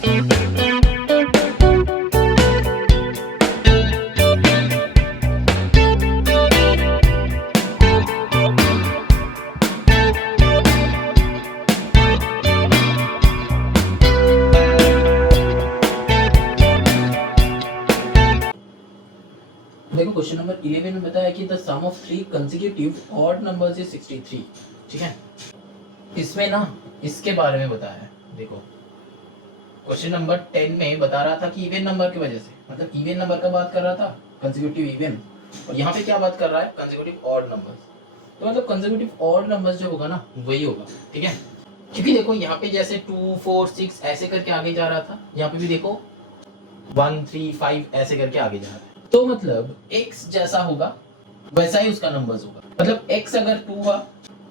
देखो question number 11 में बताया कि the sum of 3 consecutive odd numbers is 63। ठीक है, इसमें ना इसके बारे में बताया है। देखो क्वेश्चन नंबर 10 में बता रहा था कि इवन नंबर की वजह से, मतलब इवन नंबर का बात कर रहा था, कंसेक्यूटिव इवन, और यहाँ पे क्या बात कर रहा है, कंसेक्यूटिव ऑड नंबर्स। तो मतलब कंसेक्यूटिव ऑड नंबर्स जो होगा ना वही होगा। ठीक है, क्योंकि देखो यहाँ पे जैसे 2 4 6 ऐसे करके आगे जा रहा था, यहाँ पे भी देखो 1 3 5 ऐसे करके आगे जा रहा है। तो मतलब x जैसा होगा वैसा ही उसका नंबर्स होगा। मतलब x अगर 2 हुआ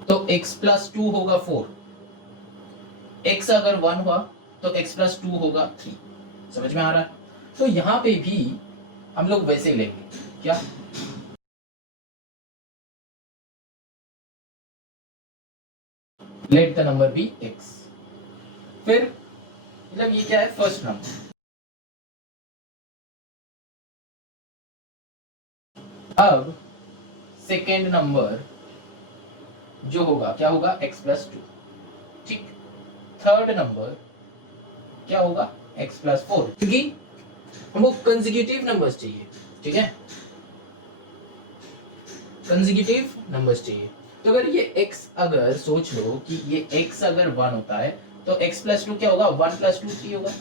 तो x प्लस 2 होगा 4, x अगर 1 हुआ तो x प्लस 2 होगा 3। समझ में आ रहा है? तो यहाँ पे भी हम लोग वैसे ही लेंगे, क्या let the number be x। फिर मतलब ये क्या है, फर्स्ट नंबर। अब सेकेंड नंबर जो होगा क्या होगा, x प्लस 2। ठीक, थर्ड नंबर क्या होगा, x प्लस 4, क्योंकि हमको कंसेक्यूटिव नंबर्स चाहिए। ठीक है, कंसेक्यूटिव नंबर्स चाहिए। तो अगर ये x, अगर सोच लो कि ये x अगर 1 होता है तो x प्लस 2 क्या होगा, 1 प्लस 2 3 होगा,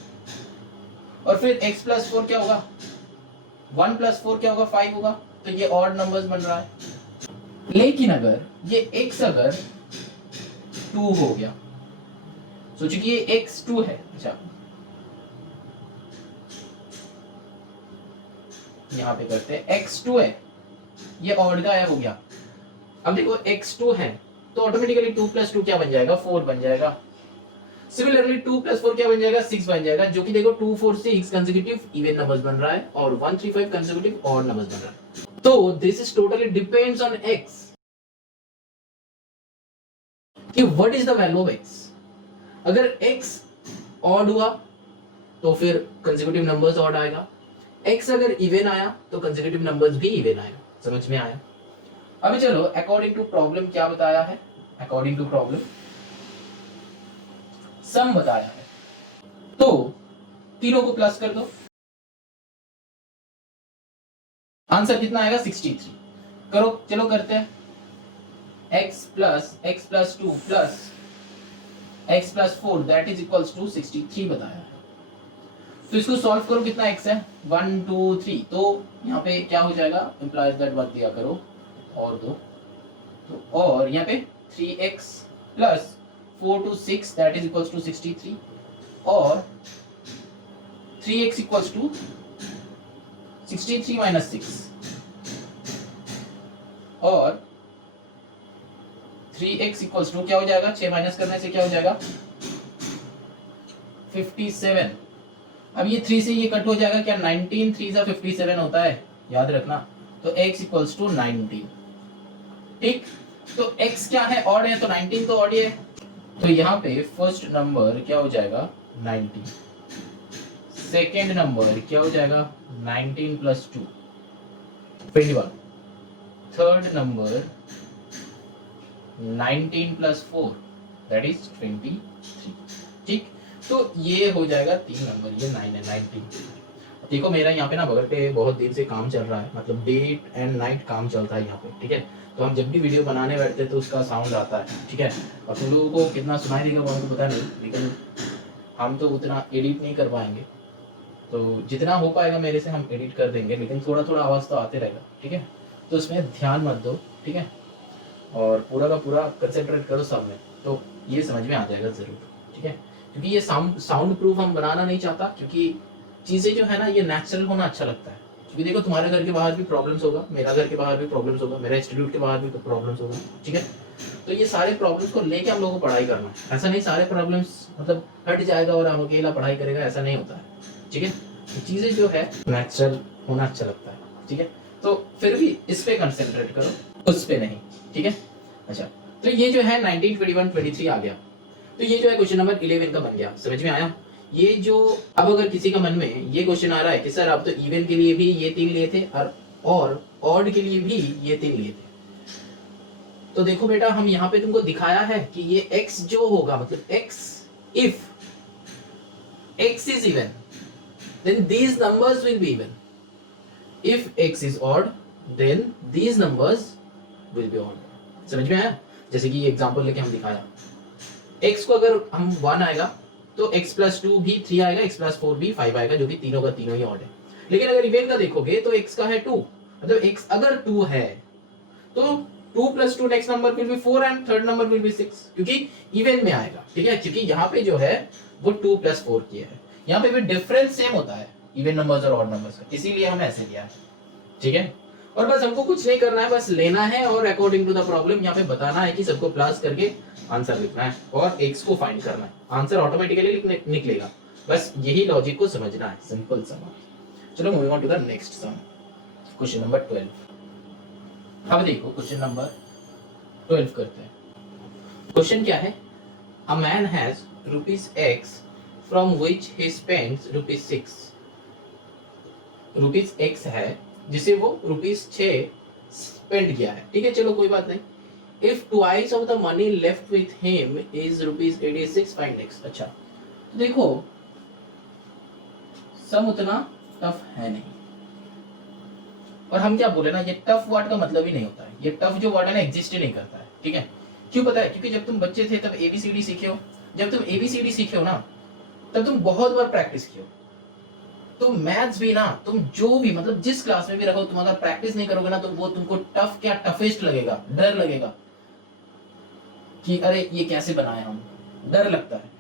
और फिर x प्लस 4 क्या होगा, 1 प्लस 4 क्या होगा, 5 होगा। तो ये ऑड नंबर्स बन रहा है। लेकिन अगर ये x अगर 2 हो गया, सोचो कि ये x 2 है, अच्छा यहाँ पे करते हैं x2 है, ये ऑड का हो गया। अब देखो x2 है तो ऑटोमेटिकली 2 प्लस 2 क्या बन जाएगा, 4 बन जाएगा। सिमिलरली 2 प्लस 4 क्या बन जाएगा, 6 बन जाएगा, जो कि देखो 2 4 6 कंसेक्यूटिव इवन नंबर्स बन रहा है और 1 3 5 कंसेक्यूटिव ऑड नंबर्स बन रहा है। तो this is totally depends on x कि what is the value of x। अगर x ऑड हुआ तो फिर कंसेक्यूटिव नंबर्स ऑड आएगा, x अगर इवन आया तो कंसेक्यूटिव नंबर्स भी इवन आएगा। समझ में आया? अभी चलो अकॉर्डिंग टू प्रॉब्लम क्या बताया है, अकॉर्डिंग टू प्रॉब्लम सम बताया है, तो तीनों को प्लस कर दो, आंसर कितना आएगा, 63। करो, चलो करते हैं। x plus 2 plus x plus 4 that is equals to 63 बताया है। तो इसको सॉल्व करो, कितना x है, 1 2 3, तो यहाँ पे क्या हो जाएगा, इंप्लाइज दैट मत दिया करो और दो, तो और यहाँ पे 3x plus 4 to 6 that is equals to 63, और 3x इक्वल्स टू 63 माइनस 6, और 3x इक्वल्स टू क्या हो जाएगा, 6 माइनस करने से क्या हो जाएगा, 57। अब ये 3 से ये कट हो जाएगा, क्या 19 3 से 57 होता है, याद रखना। तो x इक्वल्स टू 19। ठीक, तो x क्या है, ऑड है, तो 19 तो ऑड है। तो यहाँ पे फर्स्ट नंबर क्या हो जाएगा, 19, सेकेंड नंबर क्या हो जाएगा, 19 plus 2 21, third number 19 plus 4 that is 23। ठीक, तो ये हो जाएगा 3 नंबर, ये 9 है, 19। देखो मेरा यहाँ पे ना बगल पे बहुत देर से काम चल रहा है, मतलब डे एंड नाइट काम चलता है यहाँ पे। ठीक है, तो हम जब भी वीडियो बनाने बैठते हैं तो उसका साउंड आता है। ठीक है, और तुम लोगों को कितना सुनाई देगा वो हमको पता नहीं, लेकिन हम तो उतना एडिट नहीं कर पाएंगे, तो जितना हो पाएगा मेरे से हम एडिट कर देंगे, लेकिन थोड़ा थोड़ा आवाज़ तो आते रहेगा। ठीक है, तो इसमें ध्यान मत दो। ठीक है, और पूरा का पूरा कंसेंट्रेट करो सब में, तो ये समझ में आ जाएगा ज़रूर। ठीक है, क्योंकि ये साउंड प्रूफ हम बनाना नहीं चाहता, क्योंकि चीज़ें जो है ना ये नेचुरल होना अच्छा लगता है। क्योंकि देखो तुम्हारे घर के बाहर भी प्रॉब्लम्स होगा, मेरा घर के बाहर भी प्रॉब्लम्स होगा, मेरा इंस्टीट्यूट के बाहर भी तो प्रॉब्लम्स होगा। ठीक है, तो ये सारे प्रॉब्लम्स को लेके हम लोगों को पढ़ाई करना है। ऐसा नहीं सारे प्रॉब्लम्स मतलब हट जाएगा और हम अकेला पढ़ाई करेगा, ऐसा नहीं होता है। ठीक है, तो चीज़ें जो है नेचुरल होना अच्छा लगता है। ठीक है, तो फिर भी इस पे कंसेंट्रेट करो, उस पे नहीं। ठीक है, अच्छा, तो ये जो है 19 21 23 आ गया। तो ये जो है क्वेश्चन नंबर 11 का बन गया। समझ में आया? ये जो अब अगर किसी का मन में ये क्वेश्चन आ रहा है कि सर आप तो इवन के लिए भी ये 3 लिए थे और ऑड के लिए भी ये 3 लिए थे, तो देखो बेटा हम यहाँ पे तुमको दिखाया है कि ये x जो होगा मतलब x if x is even then these numbers will be even, if x is odd then these numbers will be odd। समझ में आया? जैसे कि ये एग्जांपल लेके हम दिखाया, x को अगर हम 1 आएगा तो x प्लस 2 भी 3 आएगा, x प्लस 4 भी 5 आएगा, जो कि तीनों का तीनों ही ऑड है। लेकिन अगर इवन का देखोगे तो x का है 2, मतलब x अगर 2 है तो 2 plus 2 next number will be 4 and third number will be 6, क्योंकि इवन में आएगा। ठीक है, क्योंकि यहाँ पे जो है वो 2 प्लस 4 की है, यहाँ पे भी डिफरेंस सेम होता है इवन नंबर्स और ऑड नंबर्स का, इसीलिए हम ऐसे लिया है। ठीक है, और बस हमको कुछ नहीं करना है, बस लेना है और अकॉर्डिंग टू द प्रॉब्लम यहाँ पे बताना है कि सबको प्लस करके आंसर लिखना है और x को फाइंड करना है, आंसर ऑटोमेटिकली निकलेगा। बस यही लॉजिक को समझना है, सिंपल सा। चलो moving on to the next sum, question number 12। अब देखो क्वेश्चन नंबर 12 करते हैं। क्वेश्चन क्या है? A man has ₹x from which he spends ₹6। ₹x है जिसे वो ₹6 स्पेंड किया है। ठीक है, चलो कोई बात नहीं। If twice of the money left with him is ₹86, find x। अच्छा, तो देखो सम उतना टफ है नहीं, और हम क्या बोले ना, ये टफ वर्ड का मतलब ही नहीं होता है, ये टफ जो वर्ड है ना एग्जिस्ट ही नहीं करता है। ठीक है, क्यों पता है? क्योंकि जब तुम बच्चे थे तब ABCD सीखे हो, जब तुम ABCD सीखे हो ना तब तुम बहुत बार प्रैक्टिस किए हो। तो मैथ्स भी ना तुम जो भी मतलब जिस क्लास में भी रखो, तुम अगर प्रैक्टिस नहीं करोगे ना तो वो तुमको टफ क्या टफेस्ट लगेगा, डर लगेगा कि अरे ये कैसे बनाए, हम डर लगता है।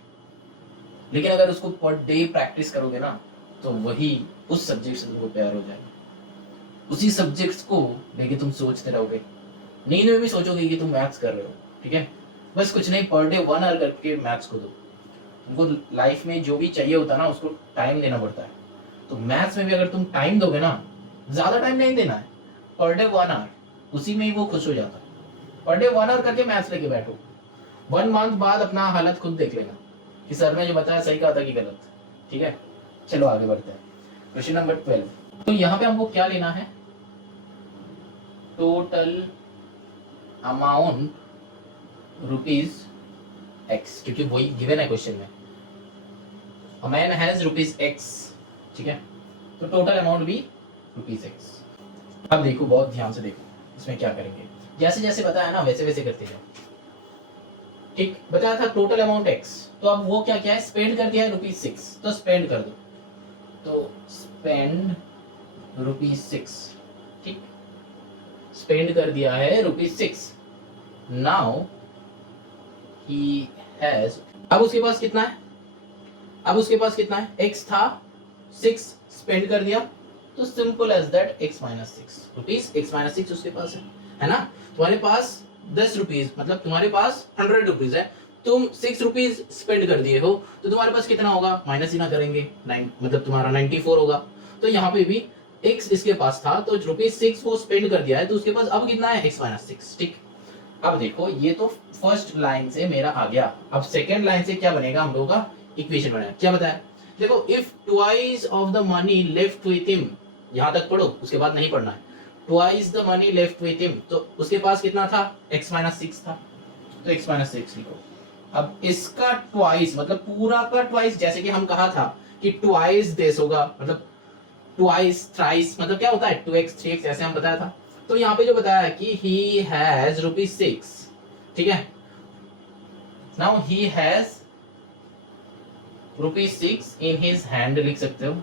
लेकिन अगर उसको पर डे प्रैक्टिस करोगे ना तो वही उस सब्जेक्ट से तुमको प्यार हो जाएगा, उसी सब्जेक्ट्स को लेके तुम सोचते रहोगे, नींद में भी सोचोगे कि तुम मैथ्स कर रहे हो। ठीक है, बस कुछ नहीं, पर डे 1 आवर करके मैथ्स को दो। तुमको लाइफ में जो भी चाहिए होता है ना उसको टाइम देना पड़ता है, तो मैथ्स में भी अगर तुम टाइम दोगे ना, ज्यादा टाइम नहीं देना है, पर डे 1 आवर, उसी में ही वो खुश हो जाता है। पर डे 1 आवर करके मैथ्स लेके बैठो, 1 मंथ बाद अपना हालत खुद देख लेना कि सर ने जो बताया सही कहा था कि गलत। ठीक है, चलो आगे बढ़ते हैं। Question number 12। तो यहाँ पे हमको क्या लेना है? टोटल अमाउंट ₹x, क्योंकि वही गिवन है क्वेश्चन में। A man has ₹x। ठीक है, तो टोटल अमाउंट भी ₹x। अब देखो, बहुत ध्यान से देखो इसमें क्या करेंगे, जैसे जैसे बताया ना वैसे वैसे करते जाओ। ठीक, बताया था टोटल अमाउंट x, तो अब वो क्या क्या है, स्पेंड कर दिया है ₹6, तो स्पेंड कर दो, तो स्पेंड ₹6। ठीक, स्पेंड कर दिया है ₹6। नाउ ही हैज, अब उसके पास कितना है, अब उसके पास कितना है, x था 6 स्पेंड कर दिया, तो simple as that x minus 6 x minus 6 उसके पास है ना। तुम्हारे पास ₹10 मतलब तुम्हारे पास ₹100 है, तुम ₹6 स्पेंड कर दिए हो, तो तुम्हारे पास कितना होगा, माइनस ही ना करेंगे, 9 मतलब तुम्हारा 94 होगा। तो यहाँ पे भी x इसके पास था तो ₹6 वो स्पेंड कर दिया है, तो उसके पास अब कितना है, x माइनस 6। ठीक, अब देखो ये तो फर्स्ट लाइन से मेरा आ गया, अब सेकेंड लाइन से क्या बनेगा, हम लोगों का इक्वेशन बनेगा। क्या बताया? देखो, if twice of the money left with him, यहां तक पढ़ो, उसके बाद नहीं पढ़ना है। Twice the money left with him, तो उसके पास कितना था, x माइनस 6 था, तो x माइनस 6 लिखो। अब इसका ट्वाइस मतलब पूरा का ट्वाइस, जैसे कि हम कहा था कि ट्वाइस दिस होगा, मतलब ट्वाइस थ्राइस मतलब क्या होता है, 2x 3x, ऐसे हम बताया था। तो यहाँ पे जो बताया है कि he has ₹6। ठीक है, now he has ₹6 in his hand लिख सकते हो।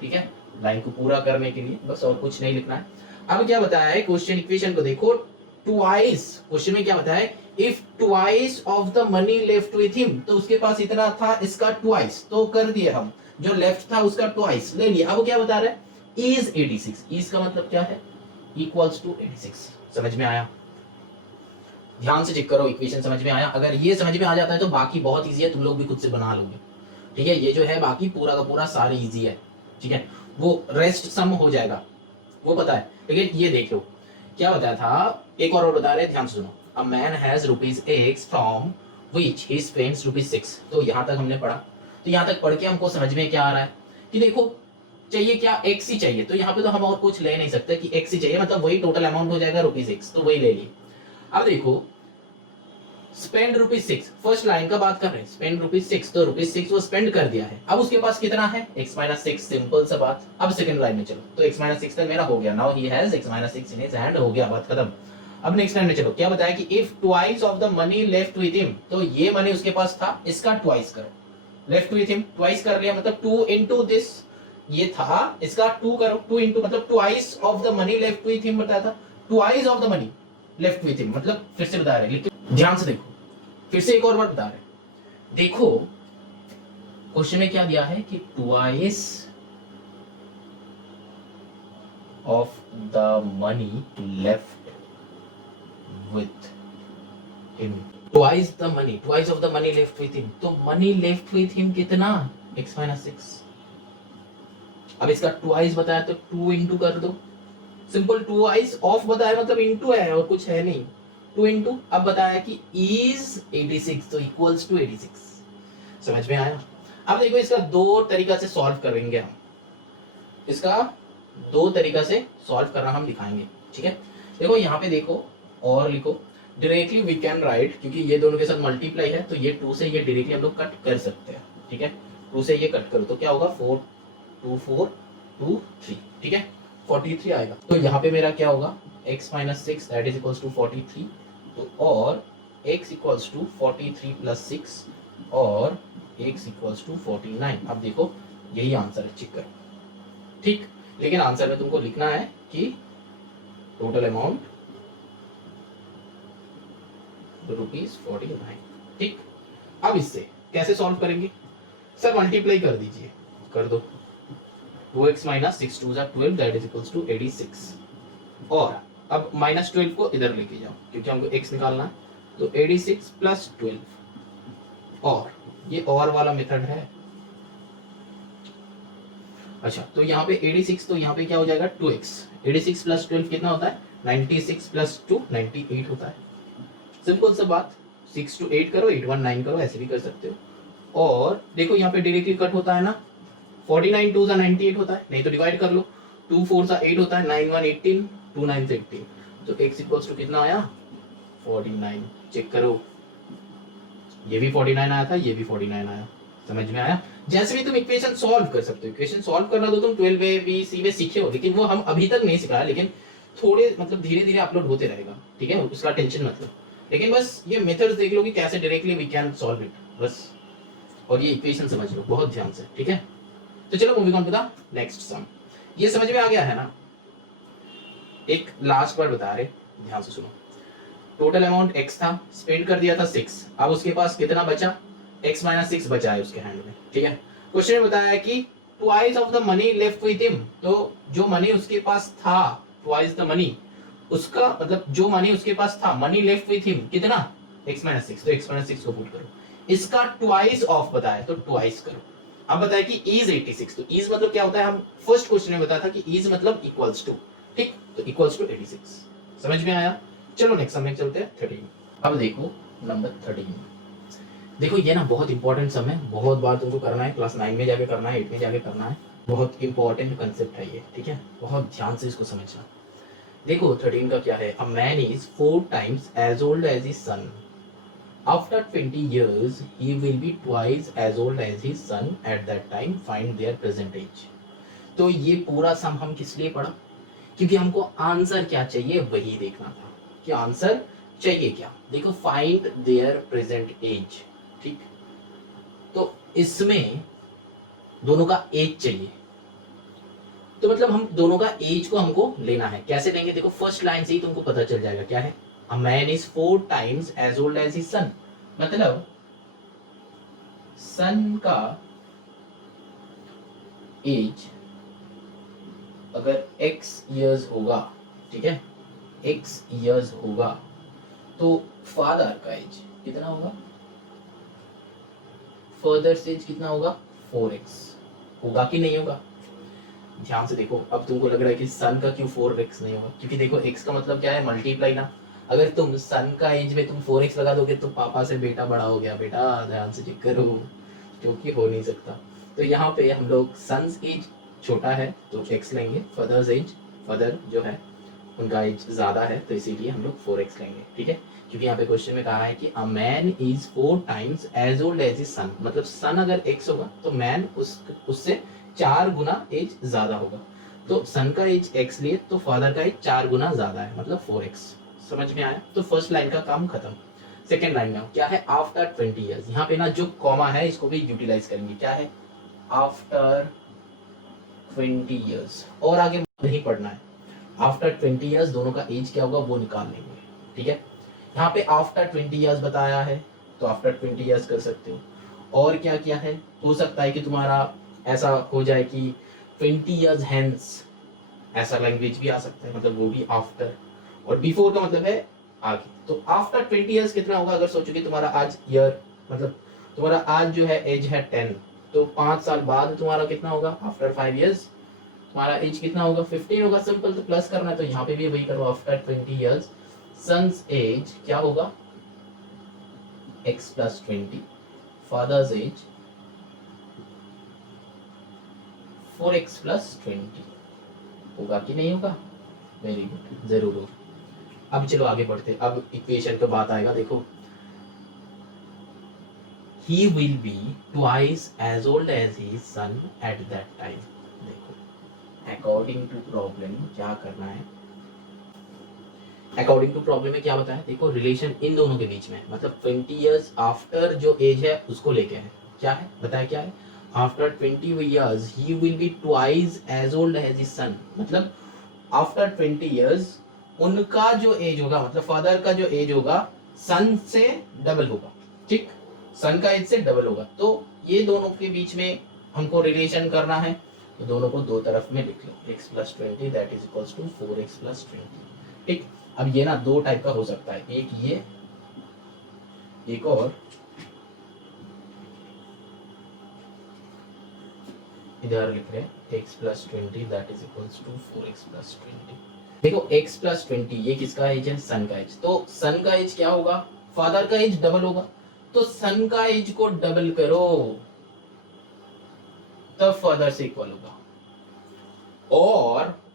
ठीक है, लाइन को पूरा करने के लिए बस, और कुछ नहीं लिखना है। अब क्या बताया है, क्वेश्चन इक्वेशन को देखो, ट्वाइस, क्वेश्चन में क्या बताया है, if twice of the money left with him, तो उसके पास इतना था, इसका ट्वाइस, तो कर दिए हम, जो लेफ्ट था उसका ट्वाइस ले लिया। अब क्या बता रहा है, इज 86, इज का मतलब क्या है, इक्वल्स टू 86। समझ में आया? ध्यान से चेक करो, इक्वेशन समझ में आया? अगर ये समझ में आ जाता है तो बाकी बहुत इजी है, तुम लोग भी खुद से बना लोगे। ठीक है, ये जो है बाकी पूरा का पूरा सारे इजी है। ठीक है, वो रेस्ट सम हो जाएगा, वो पता है। लेकिन ये देख लो क्या बताया था, एक और बता रहे, ध्यान से सुनो। A man has ₹X from which he spends ₹6। तो यहां तक हमने पढ़ा। तो यहाँ तक पढ़ के हमको समझ में क्या आ रहा है कि देखो चाहिए क्या, x ही चाहिए, तो यहाँ पे तो हम और कुछ ले नहीं सकते कि x ही चाहिए, मतलब वही टोटल अमाउंट हो जाएगा ₹6, तो वही ले लिए। अब देखो स्पेंड ₹6, फर्स्ट लाइन का बात कर रहे हैं, स्पेंड ₹6, तो ₹6 वो स्पेंड कर दिया है। अब उसके पास कितना है, x - 6, सिंपल सा बात। अब सेकंड लाइन में चलो, तो x - 6 तक मेरा हो गया, now he has x - 6 in his hand, हो गया, बात खत्म। अब नेक्स्ट लाइन में चलो, क्या बताया कि if twice of the money left with him, तो ये मनी उसके पास था, इसका ट्वाइस करो, लेफ्ट विद हिम ट्वाइस कर लिया, मतलब 2 into दिस, ये था, इसका 2 करो, 2 into मतलब twice of the money left with him बताया था, twice of the money left with him, मतलब फिर से बता रहे, लेकिन ध्यान से देखो, फिर से एक और बार बता रहे, देखो क्वेश्चन में क्या दिया है कि twice of the money left with him, twice the money, twice of the money left with him, तो मनी लेफ्ट विथ हिम कितना, x - 6। अब इसका ट्वाइस बताया तो 2 इंटू कर दो, सिंपल, ट्वाइस ऑफ बताया मतलब इंटू है और कुछ है नहीं, 2 इंटू, अब बताया कि इज 86, तो इक्वल्स टू 86, समझ में आया। अब देखो इसका दो तरीका से सॉल्व करेंगे हम, इसका दो तरीका से सॉल्व करना हम दिखाएंगे, ठीक है। देखो यहाँ पे देखो और लिखो, डायरेक्टली वी कैन राइट, क्योंकि ये दोनों के साथ मल्टीप्लाई है, तो ये 2 से ये डायरेक्टली हम लोग कट कर सकते हैं, ठीक है। 2 से ये कट करो तो क्या होगा, 4 2 4 2 3, ठीक है, 43 आएगा। तो यहाँ पे मेरा क्या होगा, x - 6 that is equals to 43, तो और x इक्वल्स टू 43 प्लस 6 और x इक्वल्स टू 49। अब देखो यही आंसर है, चेक करो, ठीक। लेकिन आंसर में तुमको लिखना है कि टोटल अमाउंट ₹49, ठीक। अब इससे कैसे सॉल्व करेंगे, सर मल्टीप्लाई कर दीजिए, कर दो, 2x - 6 2 12 that is equals to 86, और अब -12 को इधर लेके जाओ क्योंकि हमको x निकालना है, तो 86 प्लस 12, और ये और वाला मेथड है, अच्छा तो यहाँ पे 86, तो यहाँ पे क्या हो जाएगा 2x, 86 प्लस 12 कितना होता है, 96 प्लस 2 98 होता है, सिंपल सा बात, 6 to 8 करो, 8 1 9 करो, ऐसे भी कर सकते हो। और देखो यहाँ पे डायरेक्टली कट होता है ना, 49 2 98 होता है, नहीं तो डिवाइड कर लो, 2 4 8 होता है, 9 1 18 2 9 18, तो x इक्वल्स टू कितना आया, 49, चेक करो, ये भी 49 आया था, ये भी 49 आया, समझ में आया। जैसे भी तुम इक्वेशन सॉल्व कर सकते हो, इक्वेशन सॉल्व करना तो तुम 12 बी सी में सीखे हो, लेकिन वो हम अभी तक नहीं सिखाया, लेकिन थोड़े मतलब धीरे धीरे अपलोड होते रहेगा, ठीक है, उसका टेंशन मत लो, लेकिन बस ये मेथड्स देख लो कि कैसे directly we can solve it, बस, और ये इक्वेशन समझ लो बहुत ध्यान से, ठीक है। तो चलो moving on to the next sum, ये समझ में आ गया है ना। एक लास्ट बार बता रहे, ध्यान से सुनो, टोटल अमाउंट x था, स्पेंड कर दिया था 6, अब उसके पास कितना बचा, x - 6 बचा है उसके हैंड में, ठीक है। क्वेश्चन में बताया कि twice of the money left with him, तो जो मनी उसके पास था, ट्वाइस द मनी, उसका मतलब जो मनी उसके पास था, मनी लेफ्ट विद हिम कितना, x - 6, तो x - 6 को पुट करो, इसका ट्वाइस ऑफ बताया तो ट्वाइस करो। अब बताया कि इज 86, तो इज मतलब क्या होता है, हम फर्स्ट क्वेश्चन में बताया था कि इज मतलब इक्वल्स टू, ठीक, तो इक्वल्स टू 86, समझ में आया। चलो नेक्स्ट सम में चलते हैं, 13। अब देखो नंबर 13, देखो ये ना बहुत इंपॉर्टेंट सम है, बहुत बार तुमको करना है, क्लास 9 में जाके करना है, 8 में जाके करना है, बहुत इंपॉर्टेंट कंसेप्ट है ये, ठीक है, बहुत ध्यान से इसको समझना। देखो 13 का क्या है, a man is 4 times as old as his son, after 20 years he will be twice as old as his son at that time, find their present age। तो ये पूरा सम हम किस लिए पढ़ा, क्योंकि हमको आंसर क्या चाहिए वही देखना था, कि आंसर चाहिए क्या, देखो फाइंड देयर प्रेजेंट एज, ठीक, तो इसमें दोनों का एज चाहिए, तो मतलब हम दोनों का एज को हमको लेना है, कैसे लेंगे, देखो फर्स्ट लाइन से ही तुमको पता चल जाएगा क्या है, a man is 4 times as old as his son, मतलब सन का एज अगर x years होगा, ठीक है, x years होगा, तो फादर का एज कितना होगा, फादर एज कितना होगा, 4x होगा कि नहीं होगा, ध्यान से देखो। अब तुमको लग रहा है कि सन का क्यों 4x नहीं होगा, क्योंकि देखो x का मतलब क्या है, मल्टीप्लाई ना, अगर तुम सन का एज में तुम 4x लगा दोगे तो पापा से बेटा बड़ा हो गया, बेटा ध्यान से चेक करो, जो कि हो नहीं सकता। तो यहाँ पे हम लोग सन्स एज छोटा है तो x लेंगे, फादर जो है उनका एज ज़्यादा है तो इसीलिए हम लोग 4x लेंगे, ठीक है। क्योंकि यहाँ पे क्वेश्चन में कहा है कि a man is 4 times as old as his son, मतलब सन अगर x होगा तो मैन उससे 4 गुना एज ज़्यादा होगा। तो सन का एज x लिए तो फादर का एज 4 गुना ज़्यादा है, मतलब 4x। समझ में आया? तो फर्स्ट लाइन का काम खत्म। सेकेंड लाइन में क्या है? After 20 years. यहाँ पे ना जो कॉमा है इसको भी यूटिलाइज करेंगे। क्या है? आफ्टर 20 ईयर्स, और आगे नहीं पढ़ना है। आफ्टर 20 ईयर्स दोनों का एज क्या होगा वो निकाल लेंगे, ठीक है। यहाँ पे आफ्टर 20 ईयर्स बताया है तो आफ्टर 20 ईयर्स कर सकते हो। और क्या क्या है? हो सकता है कि तुम्हारा ऐसा हो जाए कि 20 ईयर्स हेंस, ऐसा लैंग्वेज भी आ सकता है, मतलब वो भी आफ्टर। और बिफोर का मतलब है आगे। तो आफ्टर 20 ईयर्स कितना होगा? अगर सोचो कि तुम्हारा आज ईयर, मतलब तुम्हारा आज जो है एज है 10, तो 5 साल बाद तुम्हारा कितना होगा? आफ्टर 5 ईयर्स तुम्हारा एज कितना होगा? 15 होगा। सिंपल, तो प्लस करना है तो यहाँ पे भी वही करो। आफ्टर 20 ईयर्स सन्स एज क्या होगा? x plus 20, father's age 4x plus 20। होगा कि नहीं होगा? वेरी गुड, जरूर होगा। अब चलो आगे बढ़ते। अब इक्वेशन पे बात आएगा, देखो। He will be twice as old as his son at that time। देखो, अकॉर्डिंग टू प्रॉब्लम क्या करना है? अकॉर्डिंग टू प्रॉब्लम में क्या बताया? देखो, रिलेशन इन दोनों के बीच में, मतलब 20 इयर्स आफ्टर जो एज है उसको लेके है। क्या है बताया? क्या है? After 20 years he will be twice as old as his son, मतलब आफ्टर 20 इयर्स उनका जो एज होगा, मतलब फादर का जो एज होगा सन से डबल होगा, ठीक। सन का एज से डबल होगा। तो ये दोनों के बीच में हमको रिलेशन करना है, तो दोनों को दो तरफ में लिख लो। x plus 20 that is equals to 4x plus 20, ठीक। अब ये ना दो टाइप का हो सकता है, एक ये, एक और इधर लिख रहे हैं x plus 20 that is equals to 4x plus 20। देखो x प्लस 20 ये किसका एज है? सन का एज। तो सन का एज क्या होगा? फादर का एज डबल होगा, तो सन का एज को डबल करो तब फादर से इक्वल होगा।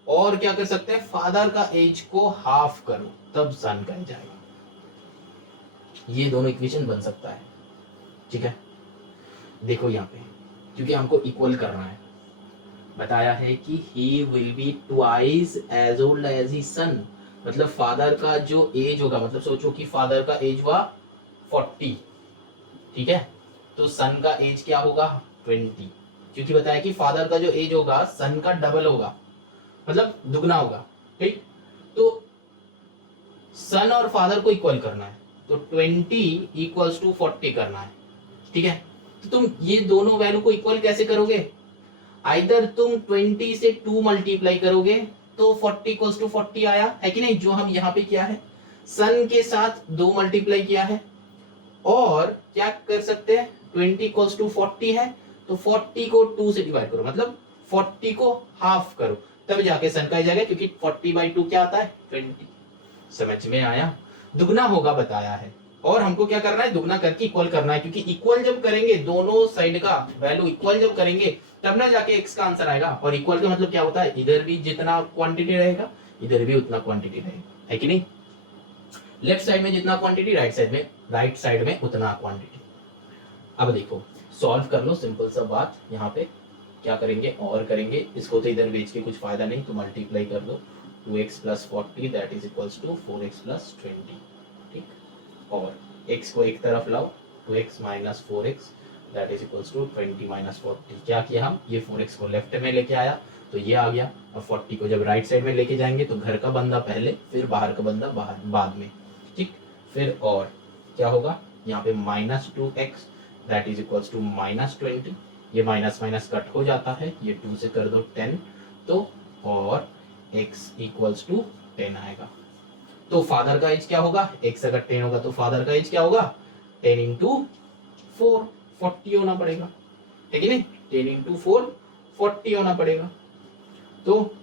और क्या कर सकते हैं? फादर का एज को हाफ करो तब सन का एज आएगा। ये दोनों इक्वेशन बन सकता है, ठीक है। देखो यहाँ पे, क्योंकि हमको इक्वल करना है, बताया है कि he will be twice as old as his son, मतलब फादर का जो एज होगा, मतलब सोचो कि फादर का एज हुआ 40, ठीक है। तो सन का एज क्या होगा? 20, क्योंकि बताया कि फादर का जो एज होगा सन का डबल होगा, मतलब दुगना होगा, ठीक। तो सन और फादर को इक्वल करना है, तो 20 इक्वल्स टू 40 करना है, ठीक है। तो तुम ये दोनों वैल्यू को इक्वल कैसे करोगे? आइदर तुम 20 से 2 मल्टीप्लाई करोगे तो 40 इक्वल्स टू 40 आया है कि नहीं, जो हम यहाँ पे किया है, सन के साथ 2 मल्टीप्लाई किया है। और क्या कर सकते हैं? 20 इक्वल्स टू 40 है, तो 40 को 2 से डिवाइड करो, मतलब 40 को हाफ करो, तब जाके सन का आ जाएगा, क्योंकि 40/2 क्या आता है? 20। समझ में आया? दुगना होगा बताया है, और हमको क्या करना है? दुगना करके इक्वल करना है, क्योंकि इक्वल जब करेंगे दोनों साइड का वैल्यू इक्वल जब करेंगे तब ना जाके x का आंसर आएगा। और इक्वल का मतलब क्या होता है? इधर भी जितना क्वांटिटी रहेगा इधर भी उतना क्वांटिटी रहेगा, है कि नहीं? लेफ्ट साइड में जितना क्वांटिटी राइट साइड में उतना क्वांटिटी। अब देखो, सॉल्व कर लो, सिंपल सा बात। यहाँ पे क्या करेंगे? और करेंगे इसको, तो इधर बेच के कुछ फायदा नहीं, तो मल्टीप्लाई कर दो 2x plus 40 that is equals to 4x plus 20, ठीक। और x को एक तरफ लाओ, 2x minus 4x that is equals to 20 minus 40। क्या किया हम? ये 4x को लेफ्ट में लेके आया तो ये आ गया, और 40 को जब राइट साइड में लेके जाएंगे तो घर का बंदा पहले, फिर बाहर का बंदा बाद में, ठीक। फिर और क्या होगा? यहाँ पे minus 2x that is equals to minus 20। ये माइनस माइनस कट हो जाता है, ये 2 से कर दो 10, तो और x इक्वल्स टू 10 आएगा। तो फादर का एज क्या होगा? x अगर 10 होगा तो फादर का एज क्या होगा? 10 इंटू 4 40 होना पड़ेगा, है कि नहीं? 10 इंटू 4 40 होना पड़ेगा। तो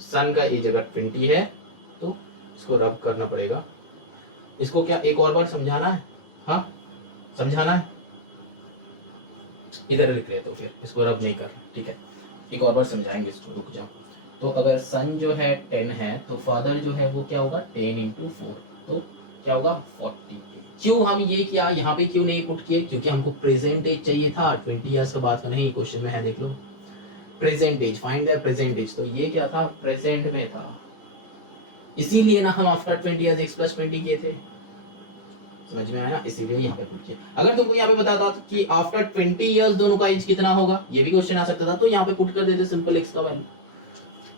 सन का एज अगर 20 है तो इसको रब करना पड़ेगा। इसको क्या एक और बार समझाना है? हाँ, समझाना है। इधर लिख रहे तो फिर इसको रब नहीं करना, ठीक है। एक और बार समझाएंगे इसको, रुक जाओ। तो अगर सन जो है 10 है तो फादर जो है वो क्या होगा 10 इंटू 4, तो क्या होगा 40। क्यों हम ये किया यहाँ पे, क्यों नहीं पुट किए, क्योंकि हमको प्रेजेंट एज चाहिए था, 20 ईयर्स का बात नहीं क्वेश्चन में है, देख लो present age, find the present age, तो ये क्या था प्रेजेंट में था, इसीलिए ना हम आफ्टर 20 ईयर्स x प्लस 20 किए थे, समझ में आया, इसीलिए यहाँ पे पुट किया। अगर तुमको यहाँ पे बताता कि आफ्टर 20 ईयर्स दोनों का एज कितना होगा, ये भी क्वेश्चन आ सकता था, तो यहाँ पे पुट कर देते सिंपल x का वैल्यू,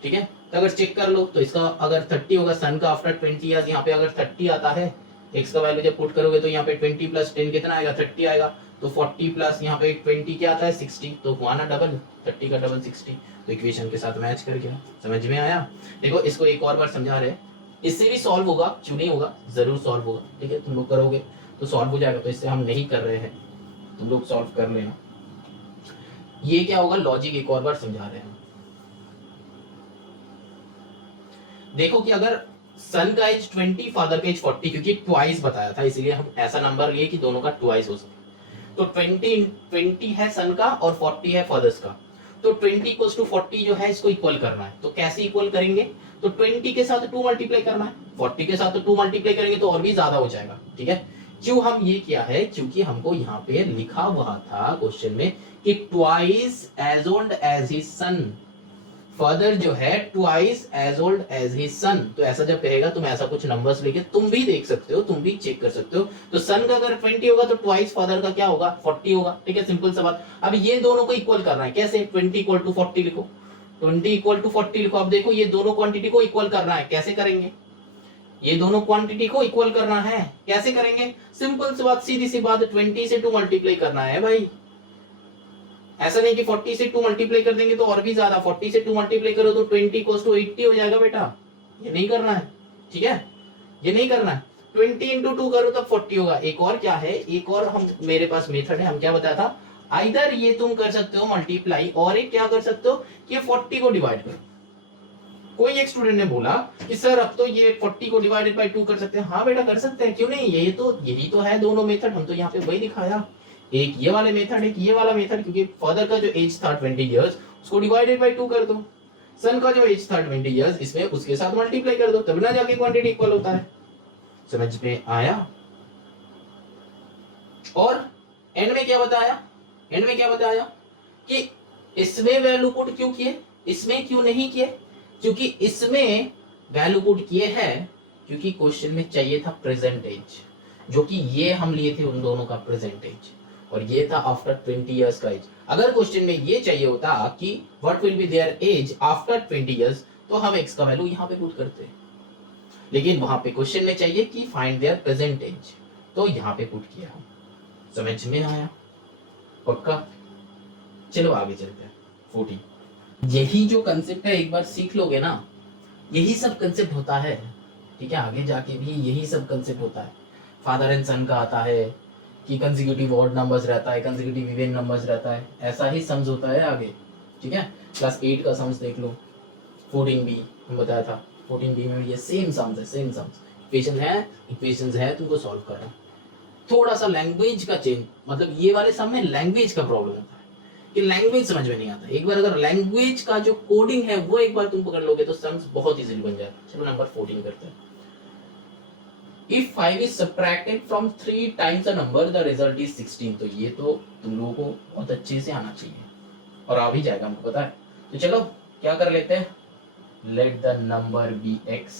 ठीक है। तो अगर चेक कर लो तो इसका अगर 30 होगा, सन का आफ्टर 20 ईयर्स, यहाँ पे अगर 30 आता है, x का वैल्यू जब पुट करोगे तो यहाँ पे 20 प्लस 10 कितना आएगा 30 आएगा, तो 40 प्लस यहाँ पे 20 क्या आता है 60, तो हुआ ना डबल, 30 का डबल 60, तो इक्वेशन के साथ मैच कर गया, समझ में आया। देखो इसको एक और बार समझा रहे, इससे भी सॉल्व होगा, क्यों नहीं होगा, जरूर सॉल्व होगा, ठीक है, तुम लोग करोगे तो सॉल्व हो जाएगा, तो इससे हम नहीं कर रहे हैं, तुम लोग सॉल्व कर लेना। ये क्या होगा लॉजिक एक और बार समझा रहे हैं। देखो कि अगर सन का एज 20 फादर का एज 40, क्योंकि ट्वाइस बताया था इसीलिए हम ऐसा नंबर लिए कि दोनों का ट्वाइस हो सके, तो 20 है सन का और 40 है फादर्स का, तो 20 इक्वल्स टू 40 जो है इसको इक्वल करना है, तो कैसे इक्वल करेंगे, तो 20 के साथ 2 मल्टीप्लाई करना है, 40 के साथ 2 मल्टीप्लाई करेंगे तो और भी ज्यादा हो जाएगा, ठीक है। क्यों हम ये किया है, क्योंकि हमको यहाँ पे लिखा हुआ था क्वेश्चन में कि twice as old as his son, father जो है twice as old as his son, तो ऐसा जब कहेगा तुम ऐसा कुछ नंबर्स लेके तुम भी देख सकते हो, तुम भी चेक कर सकते हो, तो सन का अगर 20 होगा तो ट्वाइस फादर का क्या होगा 40 होगा, ठीक है, सिंपल सा बात। अब ये दोनों को इक्वल करना है, कैसे 20 इक्वल टू 40 लिखो, 20 इक्वल टू 40 लिखो। अब देखो ये दोनों क्वांटिटी को इक्वल करना है, कैसे करेंगे, ये दोनों क्वांटिटी को इक्वल करना है, कैसे करेंगे, सिंपल सी बात, सीधी सी बात, 20 से 2 मल्टीप्लाई करना है भाई, ऐसा नहीं कि 40 से 2 मल्टीप्लाई कर देंगे तो और भी ज्यादा, 40 से 2 मल्टीप्लाई करो तो 20 इक्वल्स टू 80 हो जाएगा बेटा, ये नहीं करना है, ठीक है, ये नहीं करना है, 20 इंटू 2 करो तब 40 होगा। एक और क्या है, एक और हम मेरे पास मेथड है, हम क्या बताया था, आइदर ये तुम कर सकते हो मल्टीप्लाई, और एक क्या कर सकते हो कि 40 को डिवाइड करो। कोई एक स्टूडेंट ने बोला कि सर अब तो ये 40 को डिवाइडेड बाय 2 कर सकते हैं, हाँ बेटा कर सकते हैं, क्यों नहीं, यही तो है दोनों मेथड, हम तो यहाँ पे वही दिखाया, एक ये वाले मेथड, एक ये वाला मेथड, क्योंकि फादर का जो एज था 20 इयर्स उसको डिवाइडेड बाय 2 कर दो, सन का जो एज था 20 इयर्स इसमें उसके साथ मल्टीप्लाई कर दो, तब ना जाके क्वांटिटी इक्वल होता है, समझ में आया। और एंड में क्या बताया, एंड में क्या बताया कि इसमें वैल्यू पुट क्यों किए, इसमें क्यों नहीं किए, क्योंकि इसमें वैल्यू पुट किए हैं क्योंकि क्वेश्चन में चाहिए था प्रेजेंट एज, जो कि ये हम लिए थे उन दोनों का प्रेजेंट एज, और ये था आफ्टर 20 इयर्स का एज। अगर क्वेश्चन में ये चाहिए होता कि what will be their age after 20 years, तो हम x का वैल्यू यहाँ पे पुट करते, लेकिन वहां पे क्वेश्चन में चाहिए कि फाइंड देयर प्रेजेंट एज, तो यहाँ पे पुट किया हम, समझ में आया, पक्का। चलो आगे चलते हैं 14। यही जो कंसेप्ट है एक बार सीख लोगे ना, यही सब कंसेप्ट होता है, ठीक है, आगे जाके भी यही सब कंसेप्ट होता है। फादर एंड सन का आता है कि कंसेक्यूटिव ऑड नंबर्स रहता है, कंसेक्यूटिव इवन नंबर्स रहता है, ऐसा ही सम्स होता है आगे, ठीक है। क्लास 8 का सम्स देख लो, 14b हम बताया था, 14b में ये सेम सम्स है, सेम सम्स, इक्वेशंस है तुमको सॉल्व करना। थोड़ा सा लैंग्वेज का चेंज, मतलब ये वाले सम में लैंग्वेज का प्रॉब्लम होता है कि लैंग्वेज समझ में नहीं आता, एक बार अगर लैंग्वेज का जो कोडिंग है वो एक बार तुम पकड़ लोगे तो सम्स बहुत इजीली बन जाएगा। चलो नंबर 14 करते हैं। If 5 is subtracted from 3 times a number, the result is 16। तो ये तो तुम लोगों को बहुत अच्छे से आना चाहिए और आ भी जाएगा, हमको पता है। तो चलो क्या कर लेते हैं, let the number be x,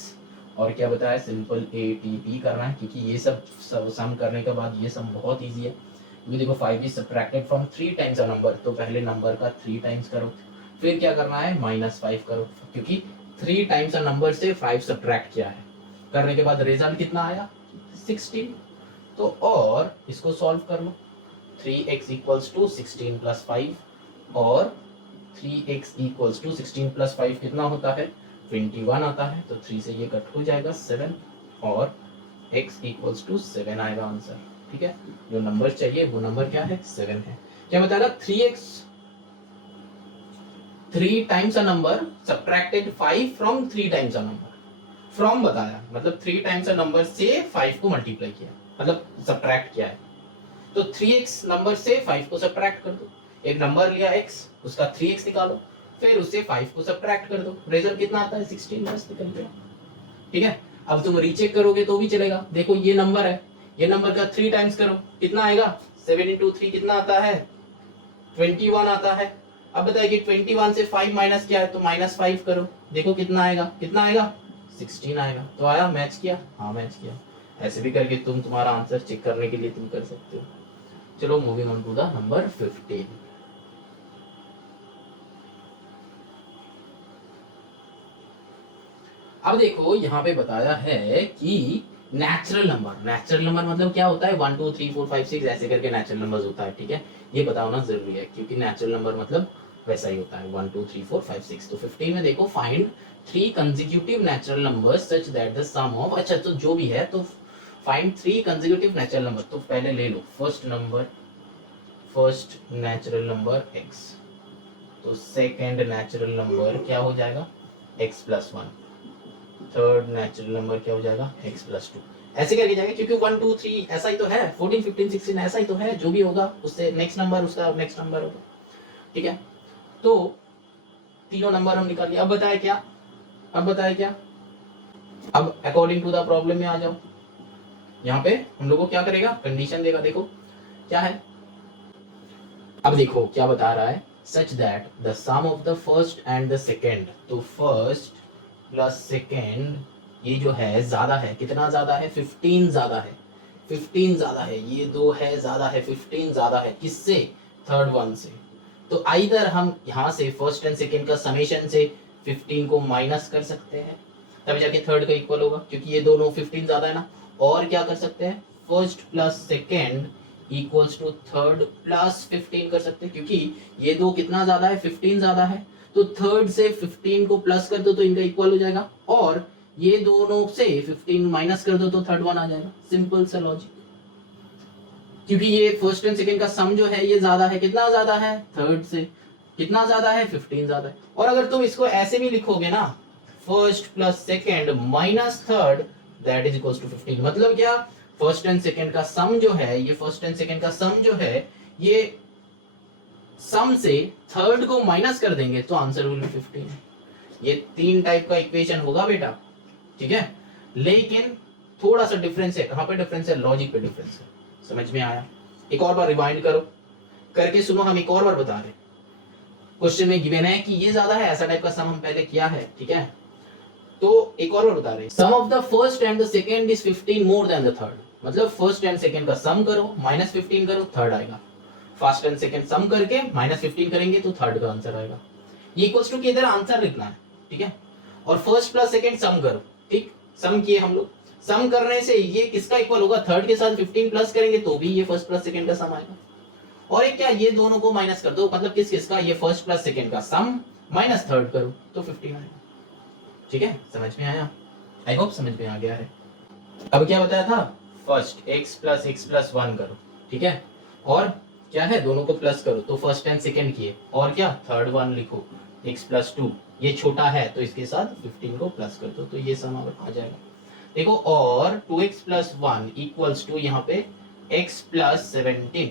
और क्या बताया, सिंपल ATP करना है, क्योंकि ये सब सम करने के बाद ये सम बहुत इजी है। क्योंकि देखो 5 is subtracted from 3 times a number, तो पहले नंबर का 3 टाइम्स करो, फिर क्या करना है -5 करो, क्योंकि 3 टाइम्स अ नंबर से 5 सब्ट्रैक्ट किया है, करने के बाद रिजल्ट कितना आया 16। तो और इसको सॉल्व कर लो, 3x इक्वल्स टू 16 प्लस 5, और 3x इक्वल्स टू 16 प्लस 5 कितना होता है 21 आता है, तो 3 से ये कट हो जाएगा 7, और x इक्वल्स टू 7 आएगा आंसर, ठीक है। जो नंबर चाहिए वो नंबर क्या है 7 है। क्या बताया, 3 times a number subtracted 5 from 3 times a number, from बताया मतलब 3 टाइम्स अ नंबर से 5 को मल्टीप्लाई किया, मतलब सब्ट्रैक्ट किया है, तो 3x नंबर से 5 को सब्ट्रैक्ट कर दो, एक नंबर लिया x, उसका 3x निकालो, फिर उससे 5 को सब्ट्रैक्ट कर दो, रिजल्ट कितना आता है 16, बस निकल गया। ठीक है, अब तुम रीचेक करोगे तो भी चलेगा। देखो ये नंबर है, ये नंबर का 3 टाइम्स करो, कितना आएगा 7 into 3 कितना आता है 21 आता है। अब बताइए कि 21 से 5 माइनस किया है तो -5 करो, देखो कितना आएगा, कितना आएगा 16 आएगा। तो आया, मैच किया, हाँ मैच किया। ऐसे भी करके तुम तुम्हारा आंसर चेक करने के लिए तुम कर सकते हो। चलो moving on to the number 15। अब देखो यहाँ पे बताया है कि नेचुरल नंबर मतलब क्या होता है 1 2 3 4 5 6 ऐसे करके नेचुरल नंबर्स होता है। ठीक है, ये बताना जरूरी है क्योंकि नेचुरल नंबर मतलब वैसा ही होता है 1 2 3 4 5 6। तो 15 में देखो find 3 consecutive natural numbers such that the sum of, अच्छा तो जो भी है तो फाइंड 3 कंसेक्यूटिव नेचुरल नंबर। तो पहले ले लो फर्स्ट नेचुरल नंबर x, तो सेकंड नेचुरल नंबर क्या हो जाएगा x plus 1, third natural number क्या हो जाएगा x प्लस 2, ऐसे करके जाएगा क्योंकि 1 2 3 ऐसा ही तो है, 14 15 16 ऐसा ही तो है, जो भी होगा उससे नेक्स्ट नंबर उसका नेक्स्ट नंबर होगा। ठीक है, तो तीनों नंबर हम निकाल लिया। अब बताया क्या, अब अकॉर्डिंग टू द प्रॉब्लम में आ जाओ। यहाँ पे हम लोग को क्या करेगा, कंडीशन देगा, देखो क्या है। अब देखो क्या बता रहा है, such that the sum of the first and the second, तो फर्स्ट प्लस सेकेंड ये जो है ज्यादा है, कितना ज्यादा है 15 ज्यादा है, 15 ज्यादा है, ये दो है ज्यादा है, 15 ज्यादा है किससे, थर्ड वन से। तो आइदर हम यहाँ से फर्स्ट एंड सेकेंड का समेशन से 15 को माइनस कर सकते हैं, तब जाके थर्ड का इक्वल होगा क्योंकि ये दोनों 15 ज्यादा है ना। और क्या कर सकते हैं, first plus second equals to third plus 15 कर सकते हैं क्योंकि ये दो कितना ज्यादा है 15 ज्यादा है, तो थर्ड से 15 को प्लस कर दो तो इनका इक्वल हो जाएगा, और ये दोनों से 15 माइनस कर दो तो थर्ड वन आ जाएगा। सिंपल सा लॉजिक, क्योंकि ये फर्स्ट एंड सेकंड का सम जो है ये ज्यादा है, कितना ज्यादा है थर्ड से, कितना ज्यादा है 15 ज्यादा है। और अगर तुम इसको ऐसे भी लिखोगे ना, first plus second minus third that is equals to 15, मतलब क्या, फर्स्ट एंड सेकंड का सम जो है, ये फर्स्ट एंड सेकंड का सम जो है ये सम से थर्ड को माइनस कर देंगे तो आंसर विल बी 15। ये 3 टाइप का इक्वेशन होगा बेटा। ठीक है, लेकिन थोड़ा सा डिफरेंस है, कहां पे डिफरेंस है, लॉजिक पे डिफरेंस है। समझ में आया, एक और बार रिवाइंड करो, करके सुनो, हम एक और बार बता रहे। क्वेश्चन में गिवन है कि ये ज्यादा है, ऐसा टाइप का सम हम पहले किया है। ठीक है, तो एक और बता रहे, sum of the first and the second is 15 more than the third, मतलब फर्स्ट एंड सेकंड का सम करो -15 करो थर्ड आएगा, फर्स्ट एंड सेकंड सम करके -15 करेंगे तो थर्ड का आंसर आएगा। ये इक्वल्स टू के इधर आंसर लिखना है। ठीक है, और फर्स्ट प्लस सेकंड सम करो, ठीक, सम किए हम लोग, सम करने से ये किसका इक्वल होगा, थर्ड के साथ 15 प्लस करेंगे तो भी ये फर्स्ट प्लस सेकंड का सम आएगा। और एक क्या, ये दोनों को माइनस कर दो, मतलब किस किसका, ये फर्स्ट प्लस सेकंड का सम माइनस थर्ड करो तो 15 आएगा। ठीक है, समझ में आया, आई होप समझ में आ गया है। अब क्या बताया था, first x plus x plus 1 करो। ठीक है, और क्या है, दोनों को प्लस करो तो फर्स्ट एंड सेकंड किए, और क्या थर्ड वन लिखो x प्लस 2, ये छोटा है तो इसके साथ 15 को प्लस कर दो तो ये सम आ जाएगा। देखो, और 2x प्लस 1 इक्वल्स टू यहाँ पे x प्लस 17,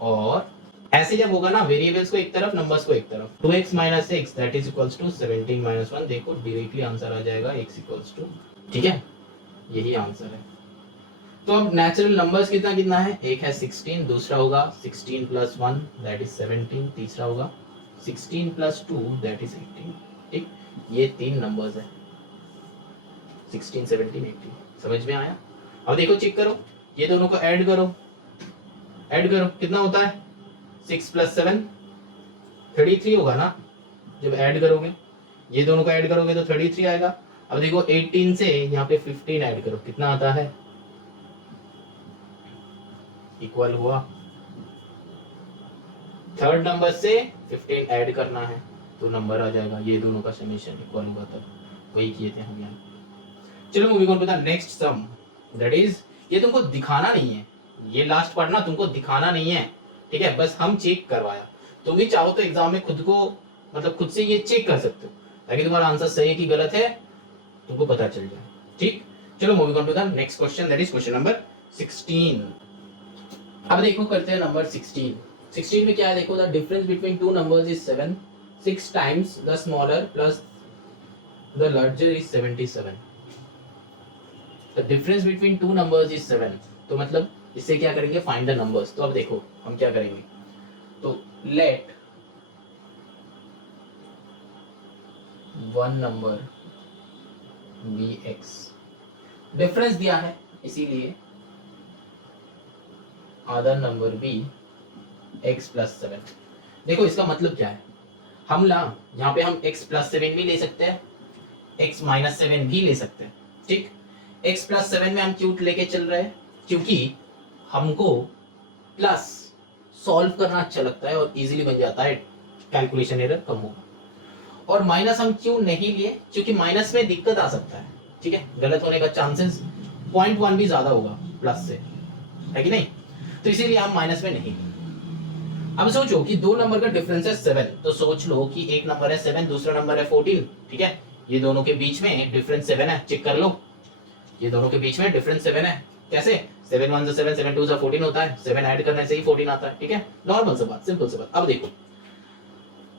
और ऐसे जब होगा ना, वेरिएबल्स को एक तरफ नंबर्स को एक तरफ, 2x minus x that is equals to 17 minus 1, देखो डायरेक्टली आंसर आ जाएगा x इक्वल्स टू, ठीक है, यही आंसर है। तो अब नेचुरल नंबर्स कितना कितना है, एक है 16, दूसरा होगा 16 प्लस 1 दैट इज 17, तीसरा होगा 16 प्लस 2 दैट इज 18। ठीक, ये 3 नंबर्स है 16 17 18, समझ में आया। अब देखो चेक करो, ये दोनों को ऐड करो कितना होता है 6 प्लस 7 33 होगा ना, जब ऐड करोगे ये दोनों को ऐड करोगे तो 33 आएगा। अब देखो 18 से यहाँ पे 15 ऐड करो, कितना आता है, इक्वल हुआ, थर्ड नंबर से 15 ऐड करना है तो नंबर आ जाएगा, ये दोनों का समेशन इक्वल होगा, तब वही किए थे हम यहाँ। चलो moving on to the next sum, that is, ये तुमको दिखाना नहीं है, ये लास्ट पार्ट ना तुमको दिखाना नहीं है, ठीक है, बस हम चेक करवाया। तुम भी चाहो तो एग्जाम में खुद को, मतलब खुद से ये चेक कर सकते हो ताकि तुम्हारा आंसर सही है कि गलत है तुमको पता चल जाए। ठीक, चलो moving on to the next question, that is question number 16। अब देखो करते हैं नंबर 16। 16 में क्या है देखो, the difference between two numbers is 7, 6 times the small r plus the larger is 77। The difference between two numbers is 7, तो मतलब इससे क्या करेंगे, फाइंड द नंबर्स। तो अब देखो हम क्या करेंगे, तो let one number be x, difference दिया है इसीलिए other number be x plus 7। देखो इसका मतलब क्या है, हम ला यहाँ पे हम x प्लस 7 भी ले सकते हैं, x माइनस 7 भी ले सकते हैं, ठीक। x प्लस 7 में हम क्यों लेके चल रहे हैं, क्योंकि हमको प्लस सॉल्व करना अच्छा लगता है और इजीली बन जाता है, कैलकुलेशन एरर कम होगा। और माइनस हम क्यों नहीं लिए, क्योंकि माइनस में दिक्कत आ सकता है, ठीक है, गलत होने का चांसेस 0.1 भी ज्यादा होगा प्लस से, है कि नहीं, तो इसीलिए हम माइनस में नहीं। अब सोचो कि दो नंबर का डिफरेंस है 7, तो सोच लो कि एक नंबर है 7, दूसरा नंबर है 14, ठीक है, ये दोनों के बीच में डिफरेंस 7 है, चेक कर लो, ये दोनों के बीच में डिफरेंस 7 है। कैसे, 7 1 से 7, 7 2 से 14 होता है, 7 ऐड करने से ही 14 आता है, ठीक है, नॉर्मल सी बात, सिंपल सी बात। अब देखो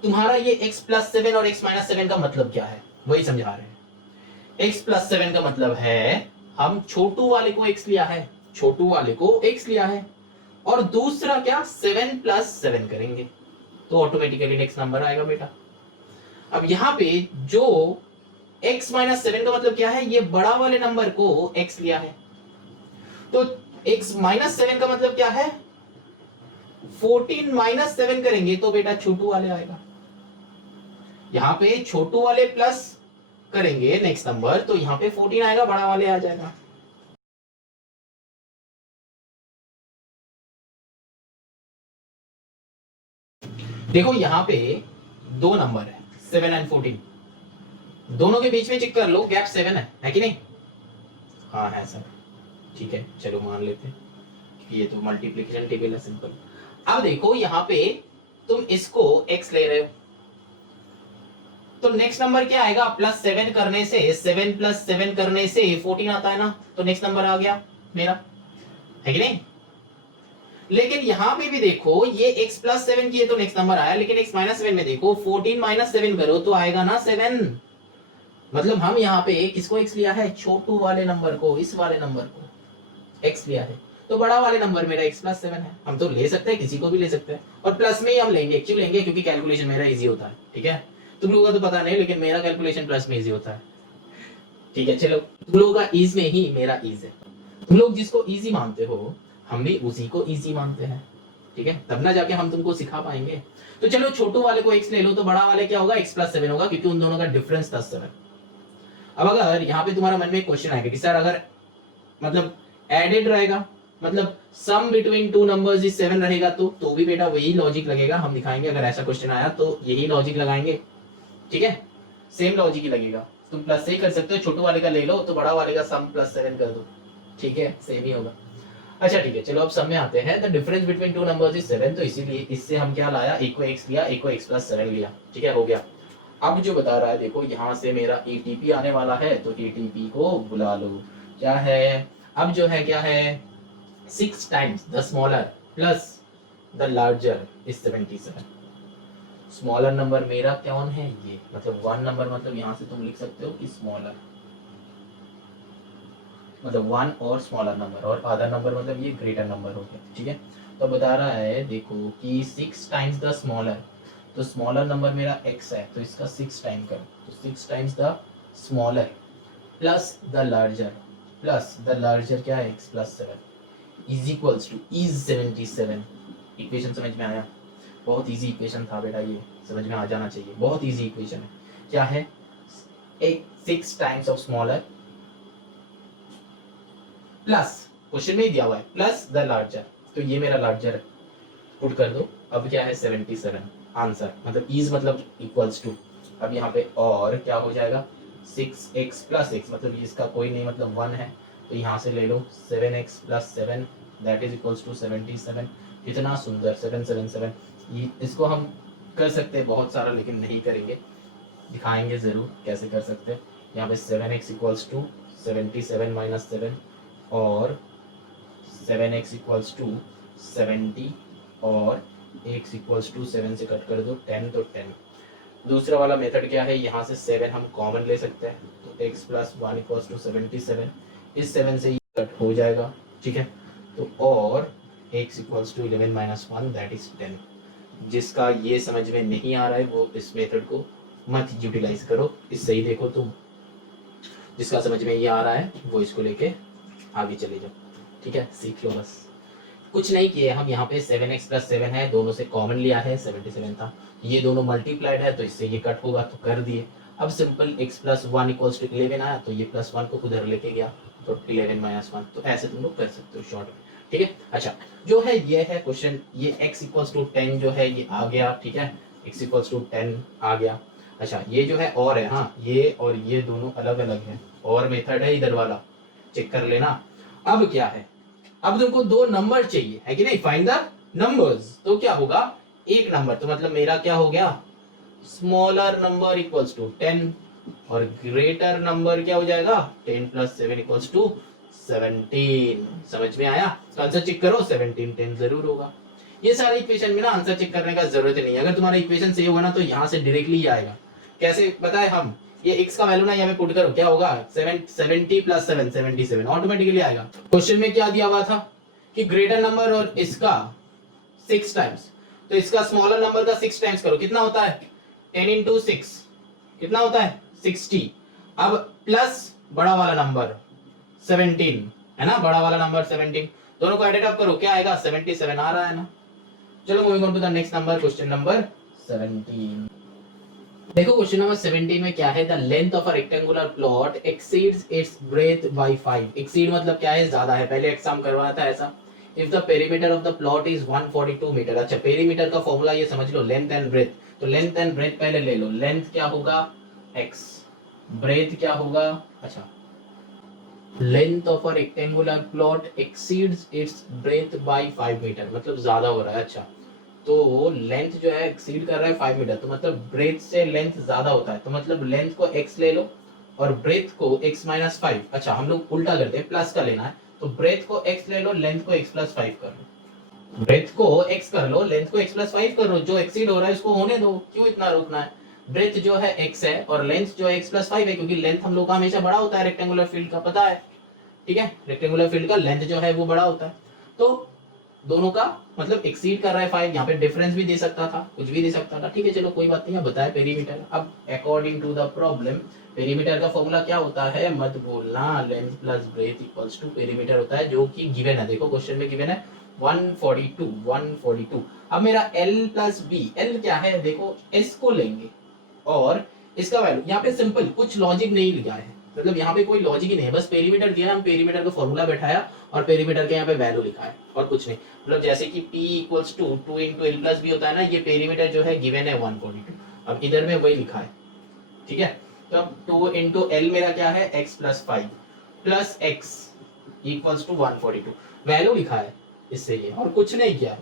तुम्हारा ये x प्लस 7 और x माइनस 7 का मतलब क्या है, वही समझा रहे हैं। x प्लस 7 का मतलब है हम छोटू वाले को x लिया है, छोटू वाले को x लिया है, और दूसरा क्या 7 प्लस 7 करेंगे तो ऑटोमेटिकली नेक्स्ट नंबर आएगा बेटा। अब यहां पे जो x माइनस 7 का मतलब क्या है, ये बड़ा वाले नंबर को x लिया है, तो x माइनस 7 का मतलब क्या है, 14 माइनस 7 करेंगे तो बेटा छोटू वाले आएगा। यहां पे छोटू वाले प्लस करेंगे नेक्स्ट नंबर, तो यहां पे 14 आएगा, बड़ा वाले आ जाएगा। देखो यहां पे दो नंबर है 7 एंड 14, दोनों के बीच में चेक कर लो, गैप 7 है कि नहीं, हाँ है सर, ठीक है चलो मान लेते हैं, ये तो मल्टीप्लिकेशन टेबल है सिंपल। अब देखो यहां पे तुम इसको x ले रहे हो, तो नेक्स्ट नंबर क्या आएगा, प्लस 7 करने से, 7 प्लस 7 करने से 14 आता है ना, तो नेक्स्ट नंबर आ गया मेरा, है कि नहीं। लेकिन यहां पे भी देखो ये x प्लस 7 किए तो नेक्स्ट नंबर आया, लेकिन x माइनस 7 में देखो 14 माइनस 7 करो तो आएगा ना 7, मतलब हम यहाँ पे किसको x लिया है, छोटू वाले नंबर को, इस वाले नंबर को x लिया है, तो बड़ा वाले नंबर मेरा x प्लस 7 है। हम तो ले सकते हैं, किसी को भी ले सकते हैं, और प्लस में ही हम लेंगे, क्यों लेंगे, क्योंकि कैलकुलेशन मेरा इजी होता है, ठीक है, तुम लोगों का तो पता नहीं, लेकिन मेरा कैलकुलेशन प्लस में इजी होता है, ठीक है। चलो तुम लोगों का ईज में ही मेरा ईज है, तुम लोग जिसको इजी मानते हो हम भी उसी को इजी मानते हैं, ठीक है, तब ना जाके हम तुमको सिखा पाएंगे। तो चलो छोटू वाले को x ले लो, तो बड़ा वाले क्या होगा, x प्लस 7 होगा, क्योंकि उन दोनों का डिफरेंस 10 है। अब अगर यहाँ पे तुम्हारा मन में एक क्वेश्चन आएगा कि सर अगर मतलब एडेड रहेगा, मतलब सम बिटवीन टू नंबर्स इज 7 रहेगा, तो भी बेटा वही लॉजिक लगेगा, हम दिखाएंगे अगर ऐसा क्वेश्चन आया तो यही लॉजिक लगाएंगे, ठीक है, सेम लॉजिक ही लगेगा। तुम प्लस से ही कर सकते हो, छोटू वाले का ले लो तो बड़ा वाले का सम प्लस 7 कर दो, ठीक है, सेम ही होगा। अच्छा ठीक है, चलो अब सम में आते हैं। The difference between two numbers is 7, तो इसीलिए इससे हम क्या लाया, एक को x लिया, एक को x प्लस 7 लिया, ठीक है, हो गया। अब जो बता रहा है देखो, यहाँ से मेरा ETP आने वाला है, तो ETP को बुला लो, क्या है, अब जो है क्या है, 6 times the small r plus the larger is 77। Smaller number मेरा कौन है, ये मतलब 1 नंबर, मतलब यहाँ से तुम लिख सकते हो कि स्मॉलर, मतलब 1 और स्मॉलर नंबर, और अदर नंबर मतलब ये ग्रेटर नंबर हो गया, ठीक है। तो बता रहा है देखो कि 6 टाइम्स द स्मॉलर, तो स्मॉलर नंबर मेरा x है, तो इसका 6 टाइम करो, तो 6 times the small r plus the larger क्या है, x plus 7 is equals two is 77। Equation समझ में आया, बहुत इजी इक्वेशन था बेटा, ये समझ में आ जाना चाहिए, बहुत इजी इक्वेशन है। क्या है, एक 6 times of small r plus, question में ही दिया हुआ है प्लस द लार्जर, तो ये मेरा लार्जर है, पुट कर दो। अब क्या है 77 आंसर, मतलब इज मतलब इक्वल्स टू, अब यहाँ पे और क्या हो जाएगा 6x प्लस x, मतलब इसका कोई नहीं, मतलब 1 है, तो यहाँ से ले लो 7x plus 7 that is equals to 77। इतना सुंदर 777, ये इसको हम कर सकते हैं बहुत सारा, लेकिन नहीं करेंगे, दिखाएंगे जरूर कैसे कर सकते हैं। यहाँ पे 7x इक्वल्स टू 77 माइनस 7, और 7x इक्वल्स टू 70, और x इक्वल्स टू 7 से कट कर दो 10 तो 10। दूसरा वाला मेथड क्या है, यहाँ से 7 हम कॉमन ले सकते हैं, तो x प्लस 1 इक्वल्स टू 77, इस 7 से ये कट हो जाएगा, ठीक है। तो और x equals to 11 minus 1 that is 10। जिसका ये समझ में नहीं आ रहा है वो इस मेथड को मत यूटिलाइज करो, इससे ही देखो तुम। जिसका समझ में ये आ रहा है वो इसको लेके आगे चले जाओ, ठीक है, सीख लो बस। कुछ नहीं किए हम, यहाँ पे 7x प्लस 7 है, दोनों से कॉमन लिया है, 77 था, ये दोनों मल्टीप्लाइड है तो इससे ये कट होगा, तो कर दिए। अब simple x plus 1 equals to 11 आया, तो ये प्लस 1 को उधर लेके गया, तो 11 माइनस 1, तो ऐसे तुम लोग कर सकते हो शॉर्ट में, ठीक है। अच्छा, जो है ये है क्वेश्चन, ये x इक्वल्स टू 10 जो है ये आ गया, ठीक है, x इक्वल्स टू 10 आ गया। अच्छा, ये जो है और है, हाँ, ये और ये दोनों अलग अलग है, और मेथड है इधर वाला, चेक कर लेना। अब क्या है, अब तुमको दो नंबर चाहिए है कि नहीं, फाइंड द नंबर्स। तो क्या होगा, एक नंबर, तो मतलब मेरा क्या हो गया, स्मॉलर नंबर इक्वल्स टू 10 और ग्रेटर नंबर क्या हो जाएगा, 10 प्लस 7 इक्वल्स टू 17। समझ में आया, तो आंसर चेक करो, 17 10 जरूर होगा। ये सारे इक्वेशन में ना आंसर चेक करने का जरूरत नहीं है, अगर तुम्हारा इक्वेशन सही होगा ना तो यहाँ से डायरेक्टली ही आएगा। कैसे बताए हम, ये x का वैल्यू ना यहाँ पे पुट करो, क्या होगा 70 प्लस 7 77 ऑटोमेटिकली आएगा। क्वेश्चन में क्या दिया हुआ था कि ग्रेटर नंबर और इसका 6 टाइम्स, तो इसका स्मॉलर नंबर का 6 टाइम्स करो, कितना होता है 10 इंटू 6 कितना होता है 60। अब प्लस बड़ा वाला नंबर 17 है ना, बड़ा वाला नंबर 17, दोनों को एडेड अप करो, क्या आएगा 77 आ रहा है ना। चलो moving on to the next number, question number 17। देखो क्वेश्चन नंबर 17 में क्या है, the length of a rectangular plot exceeds its breadth by 5। Exceed मतलब क्या है, ज्यादा है, पहले एग्जाम करवाया था ऐसा। If the perimeter of the plot is 142 metre. अच्छा, पेरीमीटर का फॉर्मूला ये समझ लो, लेंथ एंड ब्रेथ, तो लेंथ एंड ब्रेथ पहले ले लो। लेंथ क्या होगा x, ब्रेथ क्या होगा, अच्छा, length of a rectangular plot exceeds its breadth by 5 metre, मतलब ज्यादा हो रहा है। अच्छा, तो लेंथ जो है एक्सीड कर रहा है 5 मीटर, तो मतलब ब्रेथ से लेंथ ज्यादा होता है, तो मतलब लेंथ को x ले लो और ब्रेथ को x माइनस 5। अच्छा, हम लोग उल्टा करते हैं, प्लस का लेना है, तो ब्रेथ को x ले लो, लेंथ को x प्लस 5 कर लो। ब्रेथ को x कर लो, लेंथ को x प्लस 5 कर लो, जो एक्सीड हो रहा है उसको होने दो, क्यों इतना रोकना है। ब्रेथ जो है x है और लेंथ जो है x प्लस 5 है, क्योंकि लेंथ हम लोग का हमेशा बड़ा होता है रेक्टेंगुलर फील्ड का, पता है, ठीक है, रेक्टेंगुलर फील्ड का लेंथ जो है वो बड़ा होता है, तो दोनों का मतलब एक्सीड कर रहा है 5। यहाँ पे डिफरेंस भी दे सकता था, कुछ भी दे सकता था, ठीक है, चलो कोई बात नहीं, अब बताए पेरीमीटर। अब according to the problem perimeter का फॉर्मूला क्या होता है, मत बोलना, length plus breadth equals to perimeter होता है, जो कि गिवन है, देखो क्वेश्चन में गिवन है 142। अब मेरा L प्लस B, L क्या है, देखो S को लेंगे और इसका वैल्यू, यहाँ पे सिंपल, कुछ लॉजिक नहीं लिखा है, मतलब यहाँ पे कोई लॉजिक ही नहीं है, बस पेरीमीटर दिया, हम पेरीमीटर का फॉर्मूला बैठाया और पेरीमीटर के यहाँ पे वैल्यू लिखा है और कुछ नहीं। मतलब जैसे कि P equals to 2 into l plus b होता है ना, ये पेरीमीटर जो है गिवन है 142, अब इधर में वही लिखा है, ठीक है। तो अब 2 इंटू एल मेरा क्या है x plus 5 plus x equals to 142, value लिखा है इससे ये, और कुछ नहीं किया है।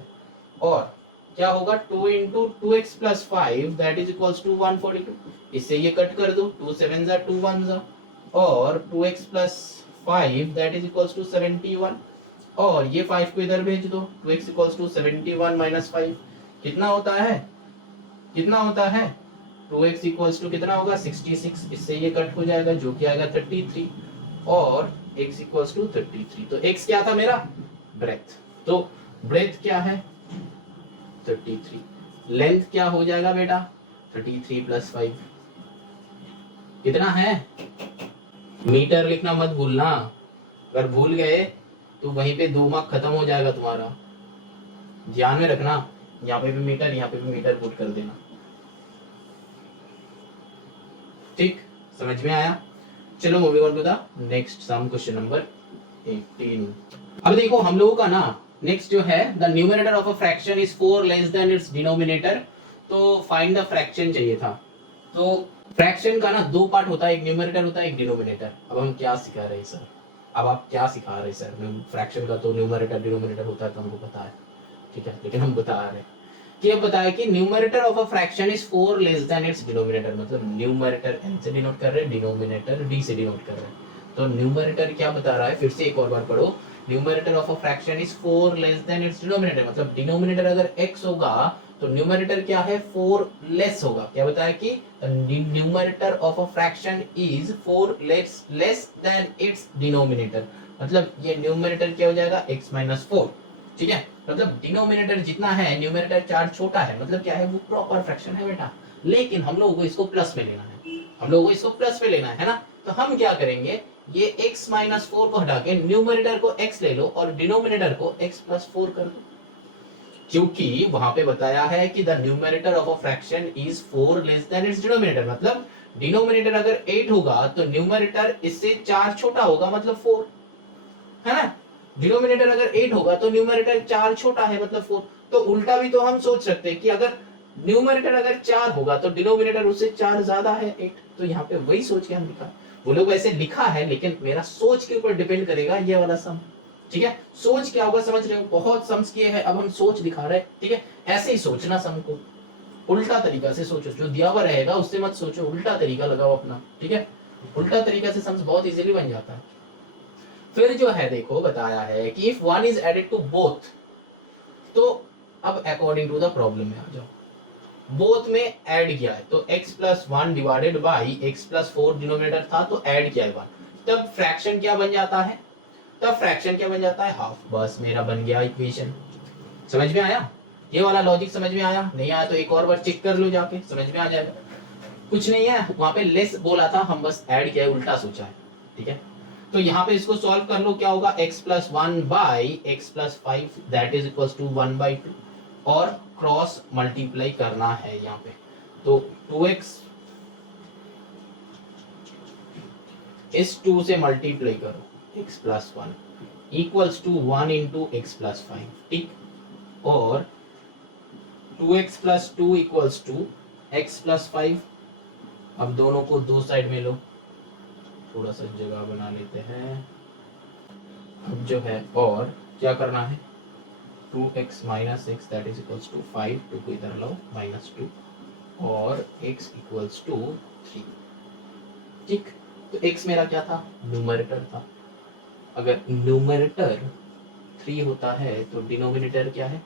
और क्या होगा 2 into 2x plus 5 that is equals to 142, इससे ये कट कर दो, 2 7 जा 2 1 जा, और 2x plus 5 that is equals to 71, और ये 5 को इधर भेज दो, 2x इक्वल्स टू 71 माइनस 5 कितना होता है, कितना होता है 2x इक्वल्स टू कितना होगा 66, इससे ये कट हो जाएगा, जो कि आएगा 33, और x इक्वल्स टू 33, तो x क्या था मेरा ब्रेथ, तो ब्रेथ क्या है 33, लेंथ क्या हो जाएगा बेटा 33 प्लस 5 कितना है, मीटर लिखना मत भूलना, अगर भूल गए तो वहीं पे 2 मार्क खत्म हो जाएगा तुम्हारा, ध्यान में रखना, यहाँ पे भी मीटर, यहाँ पे भी मीटर पुट कर देना, ठीक, समझ में आया। चलो moving on to the next sum, question number 18। अब देखो हम लोगों का ना नेक्स्ट जो है, the numerator of a fraction is 4 less than it's denominator, तो फाइंड द फ्रैक्शन चाहिए था। तो फ्रैक्शन का ना 2 पार्ट होता है, एक न्यूमरेटर होता है, एक डिनोमिनेटर। अब हम क्या सिखा रहे हैं सर, अब आप क्या सिखा रहे हैं सर, फ्रैक्शन का तो न्यूमरेटर डिनोमिनेटर होता है, तो हमको पता है, ठीक है, लेकिन हम बता रहे हैं कि अब बताया कि numerator of a fraction is 4 less than it's denominator, मतलब न्यूमरेटर n से डिनोट कर रहे हैं, डिनोमिनेटर d से डिनोट कर रहे हैं। तो न्यूमरेटर क्या बता रहा है, फिर से एक और बार पढ़ो, numerator of a fraction is 4 less than it's denominator, मतलब डिनोमिनेटर अगर x होगा तो न्यूमरेटर क्या है 4 लेस होगा। क्या बताया कि numerator of a fraction is 4 less than it's denominator, मतलब ये न्यूमरेटर क्या हो जाएगा x माइनस 4। ठीक है, मतलब डिनोमिनेटर जितना है न्यूमरेटर 4 छोटा है, मतलब क्या है वो प्रॉपर फ्रैक्शन है बेटा, लेकिन हम लोगों को इसको प्लस में लेना है, हम लोगों को इसको प्लस में लेना है ना। तो हम क्या करेंगे, ये x माइनस 4 को हटा के न्यूमरेटर को x ले लो और डिनोमिनेटर को x प्लस 4 कर दो, क्योंकि वहां पे बताया है कि the numerator of a fraction is 4 less than it's denominator, मतलब डिनोमिनेटर अगर 8 होगा तो न्यूमरेटर इससे 4 छोटा होगा, मतलब 4 है ना। डिनोमिनेटर अगर 8 होगा तो न्यूमरेटर 4 छोटा है, मतलब 4। तो उल्टा भी तो हम सोच सकते हैं कि अगर न्यूमरेटर अगर 4 होगा तो डिनोमिनेटर उससे 4 ज्यादा है 8, तो यहाँ पे वही सोच के हम लिखा, वो लोग वैसे लिखा है लेकिन मेरा सोच के ऊपर डिपेंड करेगा ये वाला सम। ठीक है, सोच क्या होगा समझ रहे हो, बहुत सम्स किए हैं, अब हम सोच दिखा रहे हैं। ठीक है, ऐसे ही सोचना सम को, उल्टा तरीका से सोचो, जो दिया हुआ रहेगा उससे मत सोचो, उल्टा तरीका लगाओ अपना। ठीक है, उल्टा तरीका से सम्स बहुत इजीली बन जाता है। फिर जो है देखो बताया है कि if one is added to both, तो अब अकॉर्डिंग टू द प्रॉब्लम में आ जाओ, बोथ में ऐड किया है तो x plus 1 divided by x plus 4 denominator था तो ऐड किया है 1, तब फ्रैक्शन क्या बन जाता है, तब फ्रैक्शन क्या बन जाता है हाफ, बस मेरा बन गया इक्वेशन। समझ में आया, ये वाला लॉजिक समझ में आया, नहीं आया तो एक और बार चेक कर लो जाके, समझ में आ जाएगा। कुछ नहीं है, वहां पे लेस बोला था, हम बस ऐड किया है, उल्टा सोचा है। ठीक है, तो यहाँ पे इसको सॉल्व कर लो, क्या होगा x plus 1 by x plus 5 that is equal to 1/2, और क्रॉस मल्टीप्लाई करना है यहाँ पे, तो 2x इस 2 से मल्टीप्लाई करो, x plus 1 equals to 1 into x plus 5, ठीक, और 2x plus 2 equals to x plus 5। अब दोनों को दो साइड में लो, थोड़ा सा जगह बना लेते हैं। अब जो है और क्या करना है, 2x minus x that is equals to 5, 2 को इधर लो -2, और x इक्वल्स टू 3। ठीक, तो x मेरा क्या था, न्यूमरेटर था, अगर न्यूमरेटर 3 होता है तो डिनोमिनेटर क्या है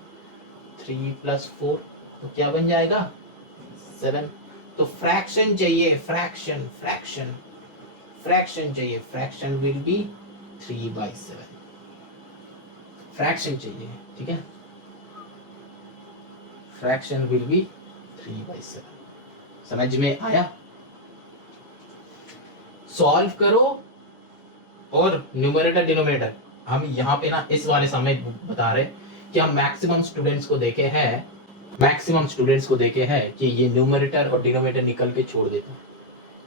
3 प्लस 4, तो क्या बन जाएगा 7। तो फ्रैक्शन चाहिए, फ्रैक्शन फ्रैक्शन फ्रैक्शन चाहिए, फ्रैक्शन विल बी 3/7, फ्रैक्शन चाहिए। ठीक है, फ्रैक्शन विल बी 3/7। समझ में आया, सॉल्व करो, और न्यूमरेटर डिनोमिनेटर हम यहाँ पे ना इस वाले समय बता रहे कि हम मैक्सिमम स्टूडेंट्स को देखे हैं, मैक्सिमम स्टूडेंट्स को देखे हैं कि ये न्यूमरेटर और डिनोमिनेटर निकल के छोड़ देते हैं,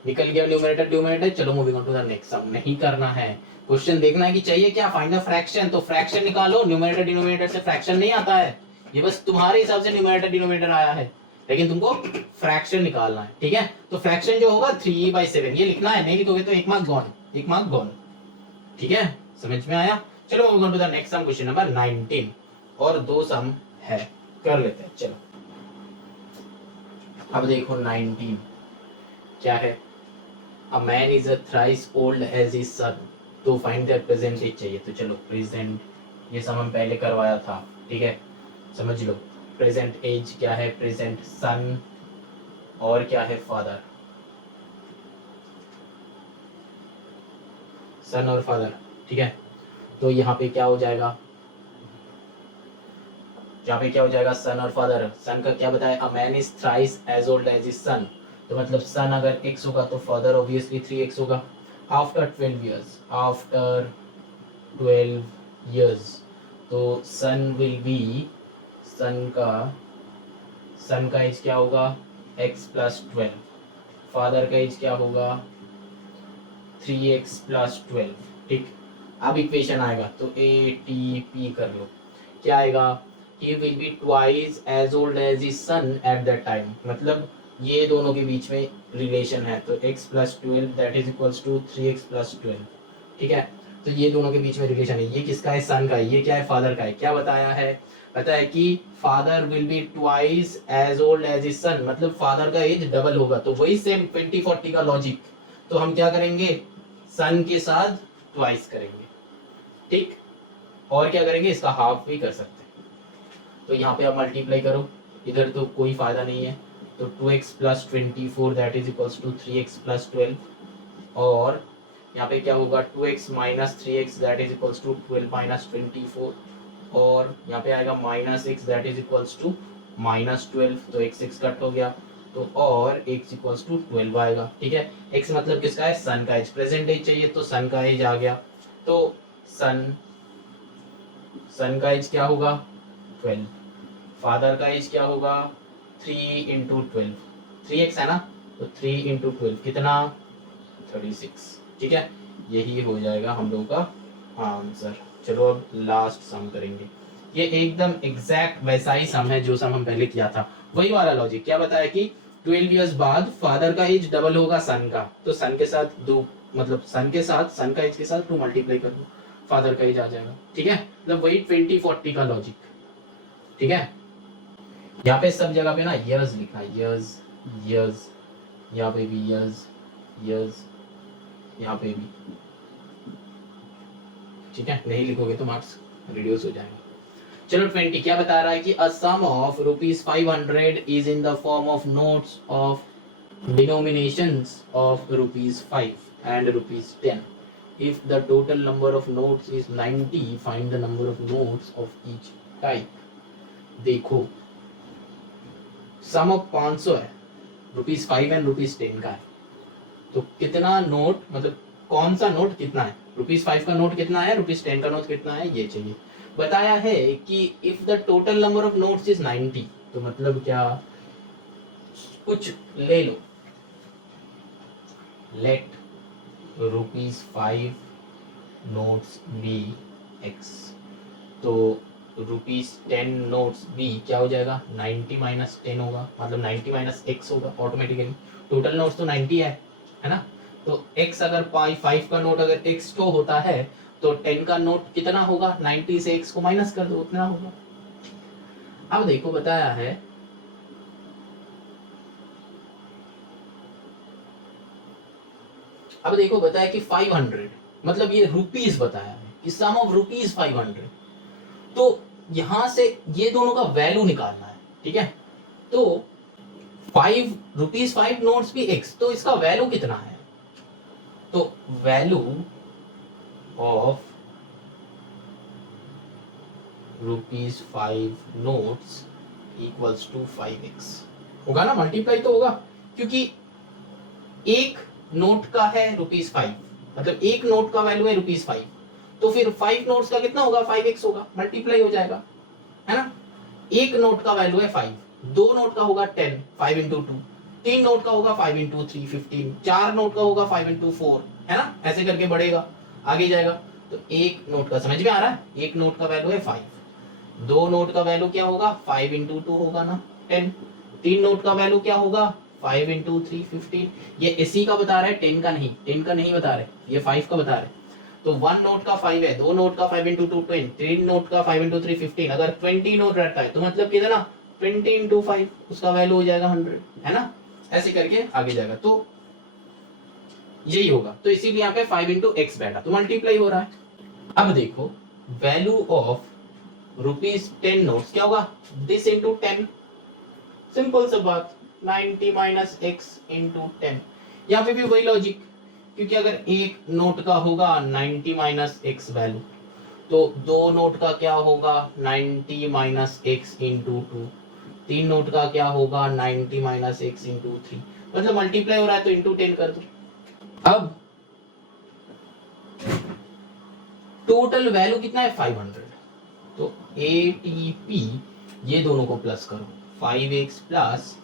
निकल गया न्यूमरेटर डिनोमिनेटर, चलो moving on to the next sum. नहीं करना है, क्वेश्चन देखना है कि चाहिए क्या, फाइंड द फ्रैक्शन, तो फ्रैक्शन निकालो, न्यूमरेटर डिनोमिनेटर से फ्रैक्शन नहीं आता है, ये बस तुम्हारे हिसाब से न्यूमरेटर डिनोमिनेटर आया है, लेकिन तुमको फ्रैक्शन निकालना है। ठीक है, तो फ्रैक्शन जो होगा 3/7 ये लिखना है, नहीं लिखोगे तो एक मार्क गॉन, एक मार्क गॉन। ठीक है, समझ में आया, चलो moving on to the next sum, question number 19, और दो सम है, कर लेते हैं। चलो अब देखो 19 क्या है, A man is a thrice old as his son, तो find their present age चाहिए, तो चलो प्रेजेंट, ये सब हम पहले करवाया था। ठीक है, समझ लो प्रेजेंट एज क्या है, प्रेजेंट सन, और क्या है फादर, सन और फादर। ठीक है, तो यहाँ पे क्या हो जाएगा, यहाँ पे क्या हो जाएगा सन और फादर, सन का क्या बताया, a man is thrice as old as his son, तो मतलब सन अगर x होगा तो फादर ऑब्वियसली 3x होगा। आफ्टर 12 इयर्स, आफ्टर 12 इयर्स, तो सन विल बी, सन का एज क्या होगा x प्लस 12, फादर का एज क्या होगा 3x प्लस 12। ठीक, अब इक्वेशन आएगा तो ATP कर लो, क्या आएगा, he will be twice as old as his son at that time, मतलब ये दोनों के बीच में रिलेशन है, तो x plus 12 that is equals to 3x plus 12। ठीक है, तो ये दोनों के बीच में रिलेशन है, ये किसका है, सन का है, ये क्या है फादर का है। क्या बताया है, पता है कि father will be twice as old as his son, मतलब फादर का एज डबल होगा, तो वही सेम 20-40 का लॉजिक, तो हम क्या करेंगे सन के साथ ट्वाइस करेंगे। ठीक, और क्या करेंगे, इसका हाफ भी कर सकते हैं। तो यहाँ पे आप मल्टीप्लाई करो, इधर तो कोई फायदा नहीं है, तो 2x plus 24 that is equals to 3x plus 12, और यहाँ पे क्या होगा 2x minus 3x that is equals to 12 minus 24, और यहाँ पे आएगा minus x that is equals to minus 12, तो x कट हो गया, तो और x इक्वल्स टू 12 आएगा। ठीक है, x मतलब किसका है, सन का एज, प्रेजेंट एज चाहिए तो सन का एज आ गया, तो सन का एज क्या होगा 12, फादर का एज क्या होगा 3 इंटू 12, 3x है ना, तो 3 इंटू 12 कितना 36। ठीक है, यही हो जाएगा हम लोगों का आंसर। चलो अब लास्ट सम करेंगे, ये एकदम एग्जैक्ट वैसा ही सम है जो सम हम पहले किया था, वही वाला लॉजिक। क्या बताया कि 12 इयर्स बाद फादर का एज डबल होगा सन का, तो सन के साथ दो, मतलब सन के साथ सन का एज के साथ 2 मल्टीप्लाई कर दो, फादर का एज आ जाएगा। ठीक है, मतलब वही 20-40 का लॉजिक। ठीक है, यहाँ पे सब जगह पे ना इयर्स लिखना है, इयर्स इयर्स, यहाँ पे भी इयर्स इयर्स, यहाँ पे भी। ठीक है, नहीं लिखोगे तो मार्क्स रिड्यूस हो जाएगा। चलो 20 क्या बता रहा है कि a sum of ₹500 is in the form of notes of denominations of ₹5 and ₹10. If the total number of notes is 90, find the number of notes of each type. देखो सम ऑफ 500 है, ₹5 एंड ₹10 का है, तो कितना नोट, मतलब कौन सा note कितना है, ₹5 का नोट कितना है, ₹10 का नोट कितना है, ये चाहिए। बताया है कि if the total number of notes is 90, तो मतलब क्या, कुछ ले लो, लेट ₹5 नोट्स बी x, तो ₹10 नोट्स बी क्या हो जाएगा 90 माइनस 10 होगा, मतलब 90 माइनस x होगा ऑटोमेटिकली, टोटल नोट्स तो 90 है ना, तो x अगर 5 का नोट अगर x तो होता है, तो 10 का नोट कितना होगा, 90 से x को माइनस कर दो, उतना होगा। अब देखो बताया है कि 500, मतलब ये रुपीस बताया है कि सम ऑफ ₹500, तो यहां से ये दोनों का वैल्यू निकालना है। ठीक है, तो ₹5 नोट्स भी x, तो इसका वैल्यू कितना है, तो value of ₹5 notes equals to 5x होगा ना, मल्टीप्लाई तो होगा, क्योंकि एक नोट का है ₹5, मतलब एक नोट का वैल्यू है ₹5, तो फिर 5 नोट्स का कितना होगा 5x होगा, मल्टीप्लाई हो जाएगा, है ना। एक नोट का वैल्यू है 5, दो नोट का होगा 10, 5 इंटू 2, तीन नोट का होगा 5 इंटू 3 15, चार नोट का होगा 5 इंटू 4, है ना, ऐसे करके बढ़ेगा आगे जाएगा। तो एक नोट का समझ में आ रहा है, एक नोट का वैल्यू है 5, दो नोट का वैल्यू क्या होगा 5 इंटू 2 होगा ना 10, तीन नोट का वैल्यू क्या होगा 5 इंटू 3 15, ये इसी का बता रहा है 10 का नहीं बता रहे, ये 5 का बता रहे। तो वन नोट का 5 है, दो नोट का 5 इंटू 2 10, तीन नोट का 5 इंटू 3 15, अगर 20 नोट रहता है तो मतलब कितना 20 इंटू 5, उसका वैल्यू हो जाएगा 100, है ना, ऐसे करके आगे जाएगा, तो यही होगा। तो इसीलिए यहाँ पे 5 इंटू एक्स बैठा, तो मल्टीप्लाई हो रहा है। अब देखो वैल्यू ऑफ ₹10 नोट्स क्या होगा, दिस इंटू 10, सिंपल सा बात, 90 माइनस एक्स इंटू 10, यहाँ पे भी वही लॉजिक, क्योंकि अगर एक नोट का होगा 90 माइनस एक्स वैल्यू, तो दो नोट का क्या होगा 90 माइनस एक्स इंटू 2, तीन नोट का क्या होगा 90 माइनस एक्स इंटू 3, मतलब मल्टीप्लाई हो रहा है तो इंटू 10 कर दो। अब टोटल वैल्यू कितना है 500, तो ATP ये दोनों को प्लस करो, 5x plus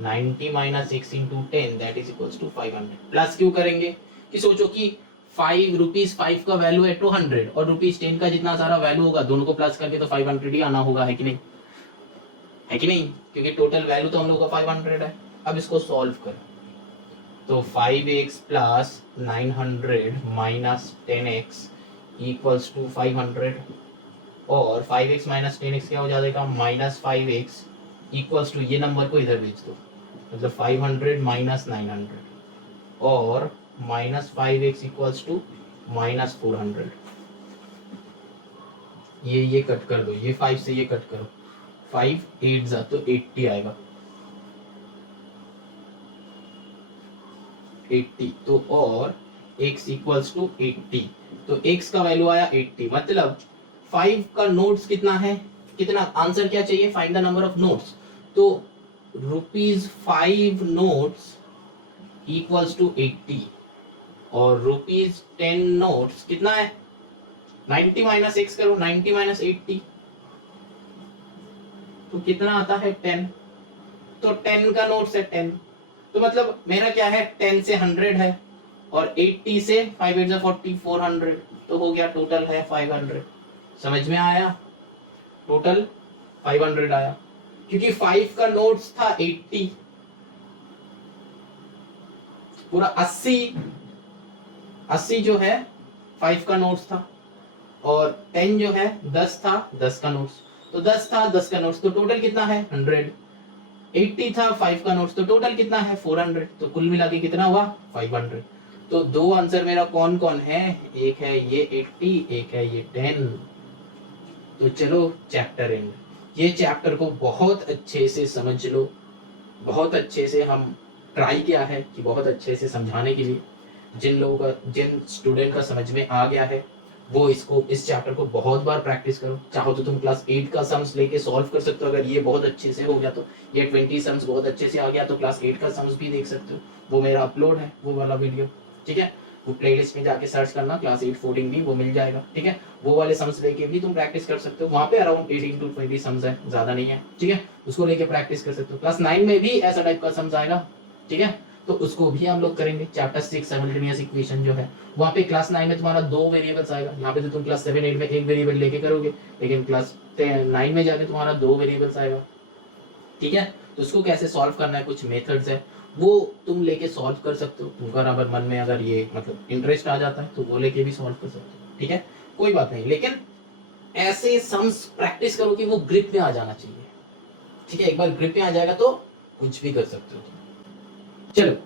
90 minus x into 10 that is equals to 500। Plus क्यों करेंगे कि सोचो कि ₹5 का वैल्यू है 200 और ₹10 का जितना सारा वैल्यू होगा दोनों को प्लस करके तो 500 ही आना होगा, है कि नहीं, क्योंकि टोटल वैल्यू तो हम लोग का 500 है। अब इसको सॉल्व कर, तो 5x plus 900 minus 10x equals to 500, और 5x माइनस 10x क्या हो जाएगा माइनस 5x इक्वल्स टू, ये नंबर को इधर भेज दो, मतलब 500 माइनस 900 और minus 5x equals to minus 400। ये कट कर दो, ये 5 से ये कट करो, 5 8 जा तो 80 आएगा, 80। तो और x इक्वल्स टू 80, तो x का वैल्यू आया 80, मतलब 5 का नोट्स कितना है, कितना आंसर क्या चाहिए, find the number of notes. तो ₹5 नोट्स इक्वल्स टू 80 और ₹10 नोट्स कितना है, 90 माइनस x करो, 90 माइनस 80 तो कितना आता है 10, तो 10 का नोट्स है 10, तो मतलब मेरा क्या है 10 से 100 है और 80 से 5 8 40 400, तो हो गया टोटल है 500। समझ में आया, टोटल 500 आया, क्योंकि 5 का नोट्स था 80, पूरा 80 जो है 5 का नोट्स था और 10 जो है 10 था 10 का नोट्स, तो 10 था 10 का नोट्स, तो टोटल कितना है 100, 80 था 5 का नोट्स, तो टोटल कितना है 400, तो कुल मिला के कितना हुआ 500। तो दो आंसर मेरा कौन कौन है, एक है ये 80, एक है ये 10। तो चलो चैप्टर एंड, ये चैप्टर को बहुत अच्छे से समझ लो, बहुत अच्छे से हम ट्राई किया है कि बहुत अच्छे से समझाने के लिए, जिन लोगों का, जिन स्टूडेंट का समझ में आ गया है वो इस चैप्टर को बहुत बार प्रैक्टिस करो। चाहो तो तुम क्लास 8 का सम्स लेके सॉल्व कर सकते हो, अगर ये बहुत अच्छे से हो गया तो, ये 20 सम्स बहुत अच्छे से आ गया तो क्लास 8 का सम्स भी देख सकते हो, वो मेरा अपलोड है वो वाला वीडियो, ठीक है, वो प्लेलिस्ट में जाके सर्च करना क्लास 8 14 भी, वो मिल जाएगा, ठीक है, वो वाले सम्स लेके भी तुम प्रैक्टिस कर सकते हो, वहाँ पे अराउंड 18 to 20 सम्स है, ज्यादा नहीं है, ठीक है, उसको लेके प्रैक्टिस कर सकते हो। क्लास 9 में भी ऐसा टाइप का सम्स आएगा, ठीक है, तो उसको भी हम लोग करेंगे। चैप्टर 6 साइमल्टेनियस इक्वेशन जो है, वहाँ पे क्लास 9 में तुम्हारा 2 वेरिएबल्स आएगा, यहाँ पे तो तुम क्लास 7 8 में एक वेरिएबल लेके करोगे, लेकिन क्लास 9 में जाके तुम्हारा 2 वेरिएबल्स आएगा, ठीक है, तो उसको कैसे सॉल्व करना है, कुछ मेथड्स है, वो तुम लेके सॉल्व कर सकते हो, तुमको अगर मन में अगर ये मतलब इंटरेस्ट आ जाता है तो वो लेके भी सॉल्व कर सकते हो, ठीक है, कोई बात नहीं, लेकिन ऐसे सम्स प्रैक्टिस करो कि वो ग्रिप में आ जाना चाहिए, ठीक है, एक बार ग्रिप में आ जाएगा तो कुछ भी कर सकते हो तुम। चलो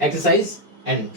एक्सरसाइज एंड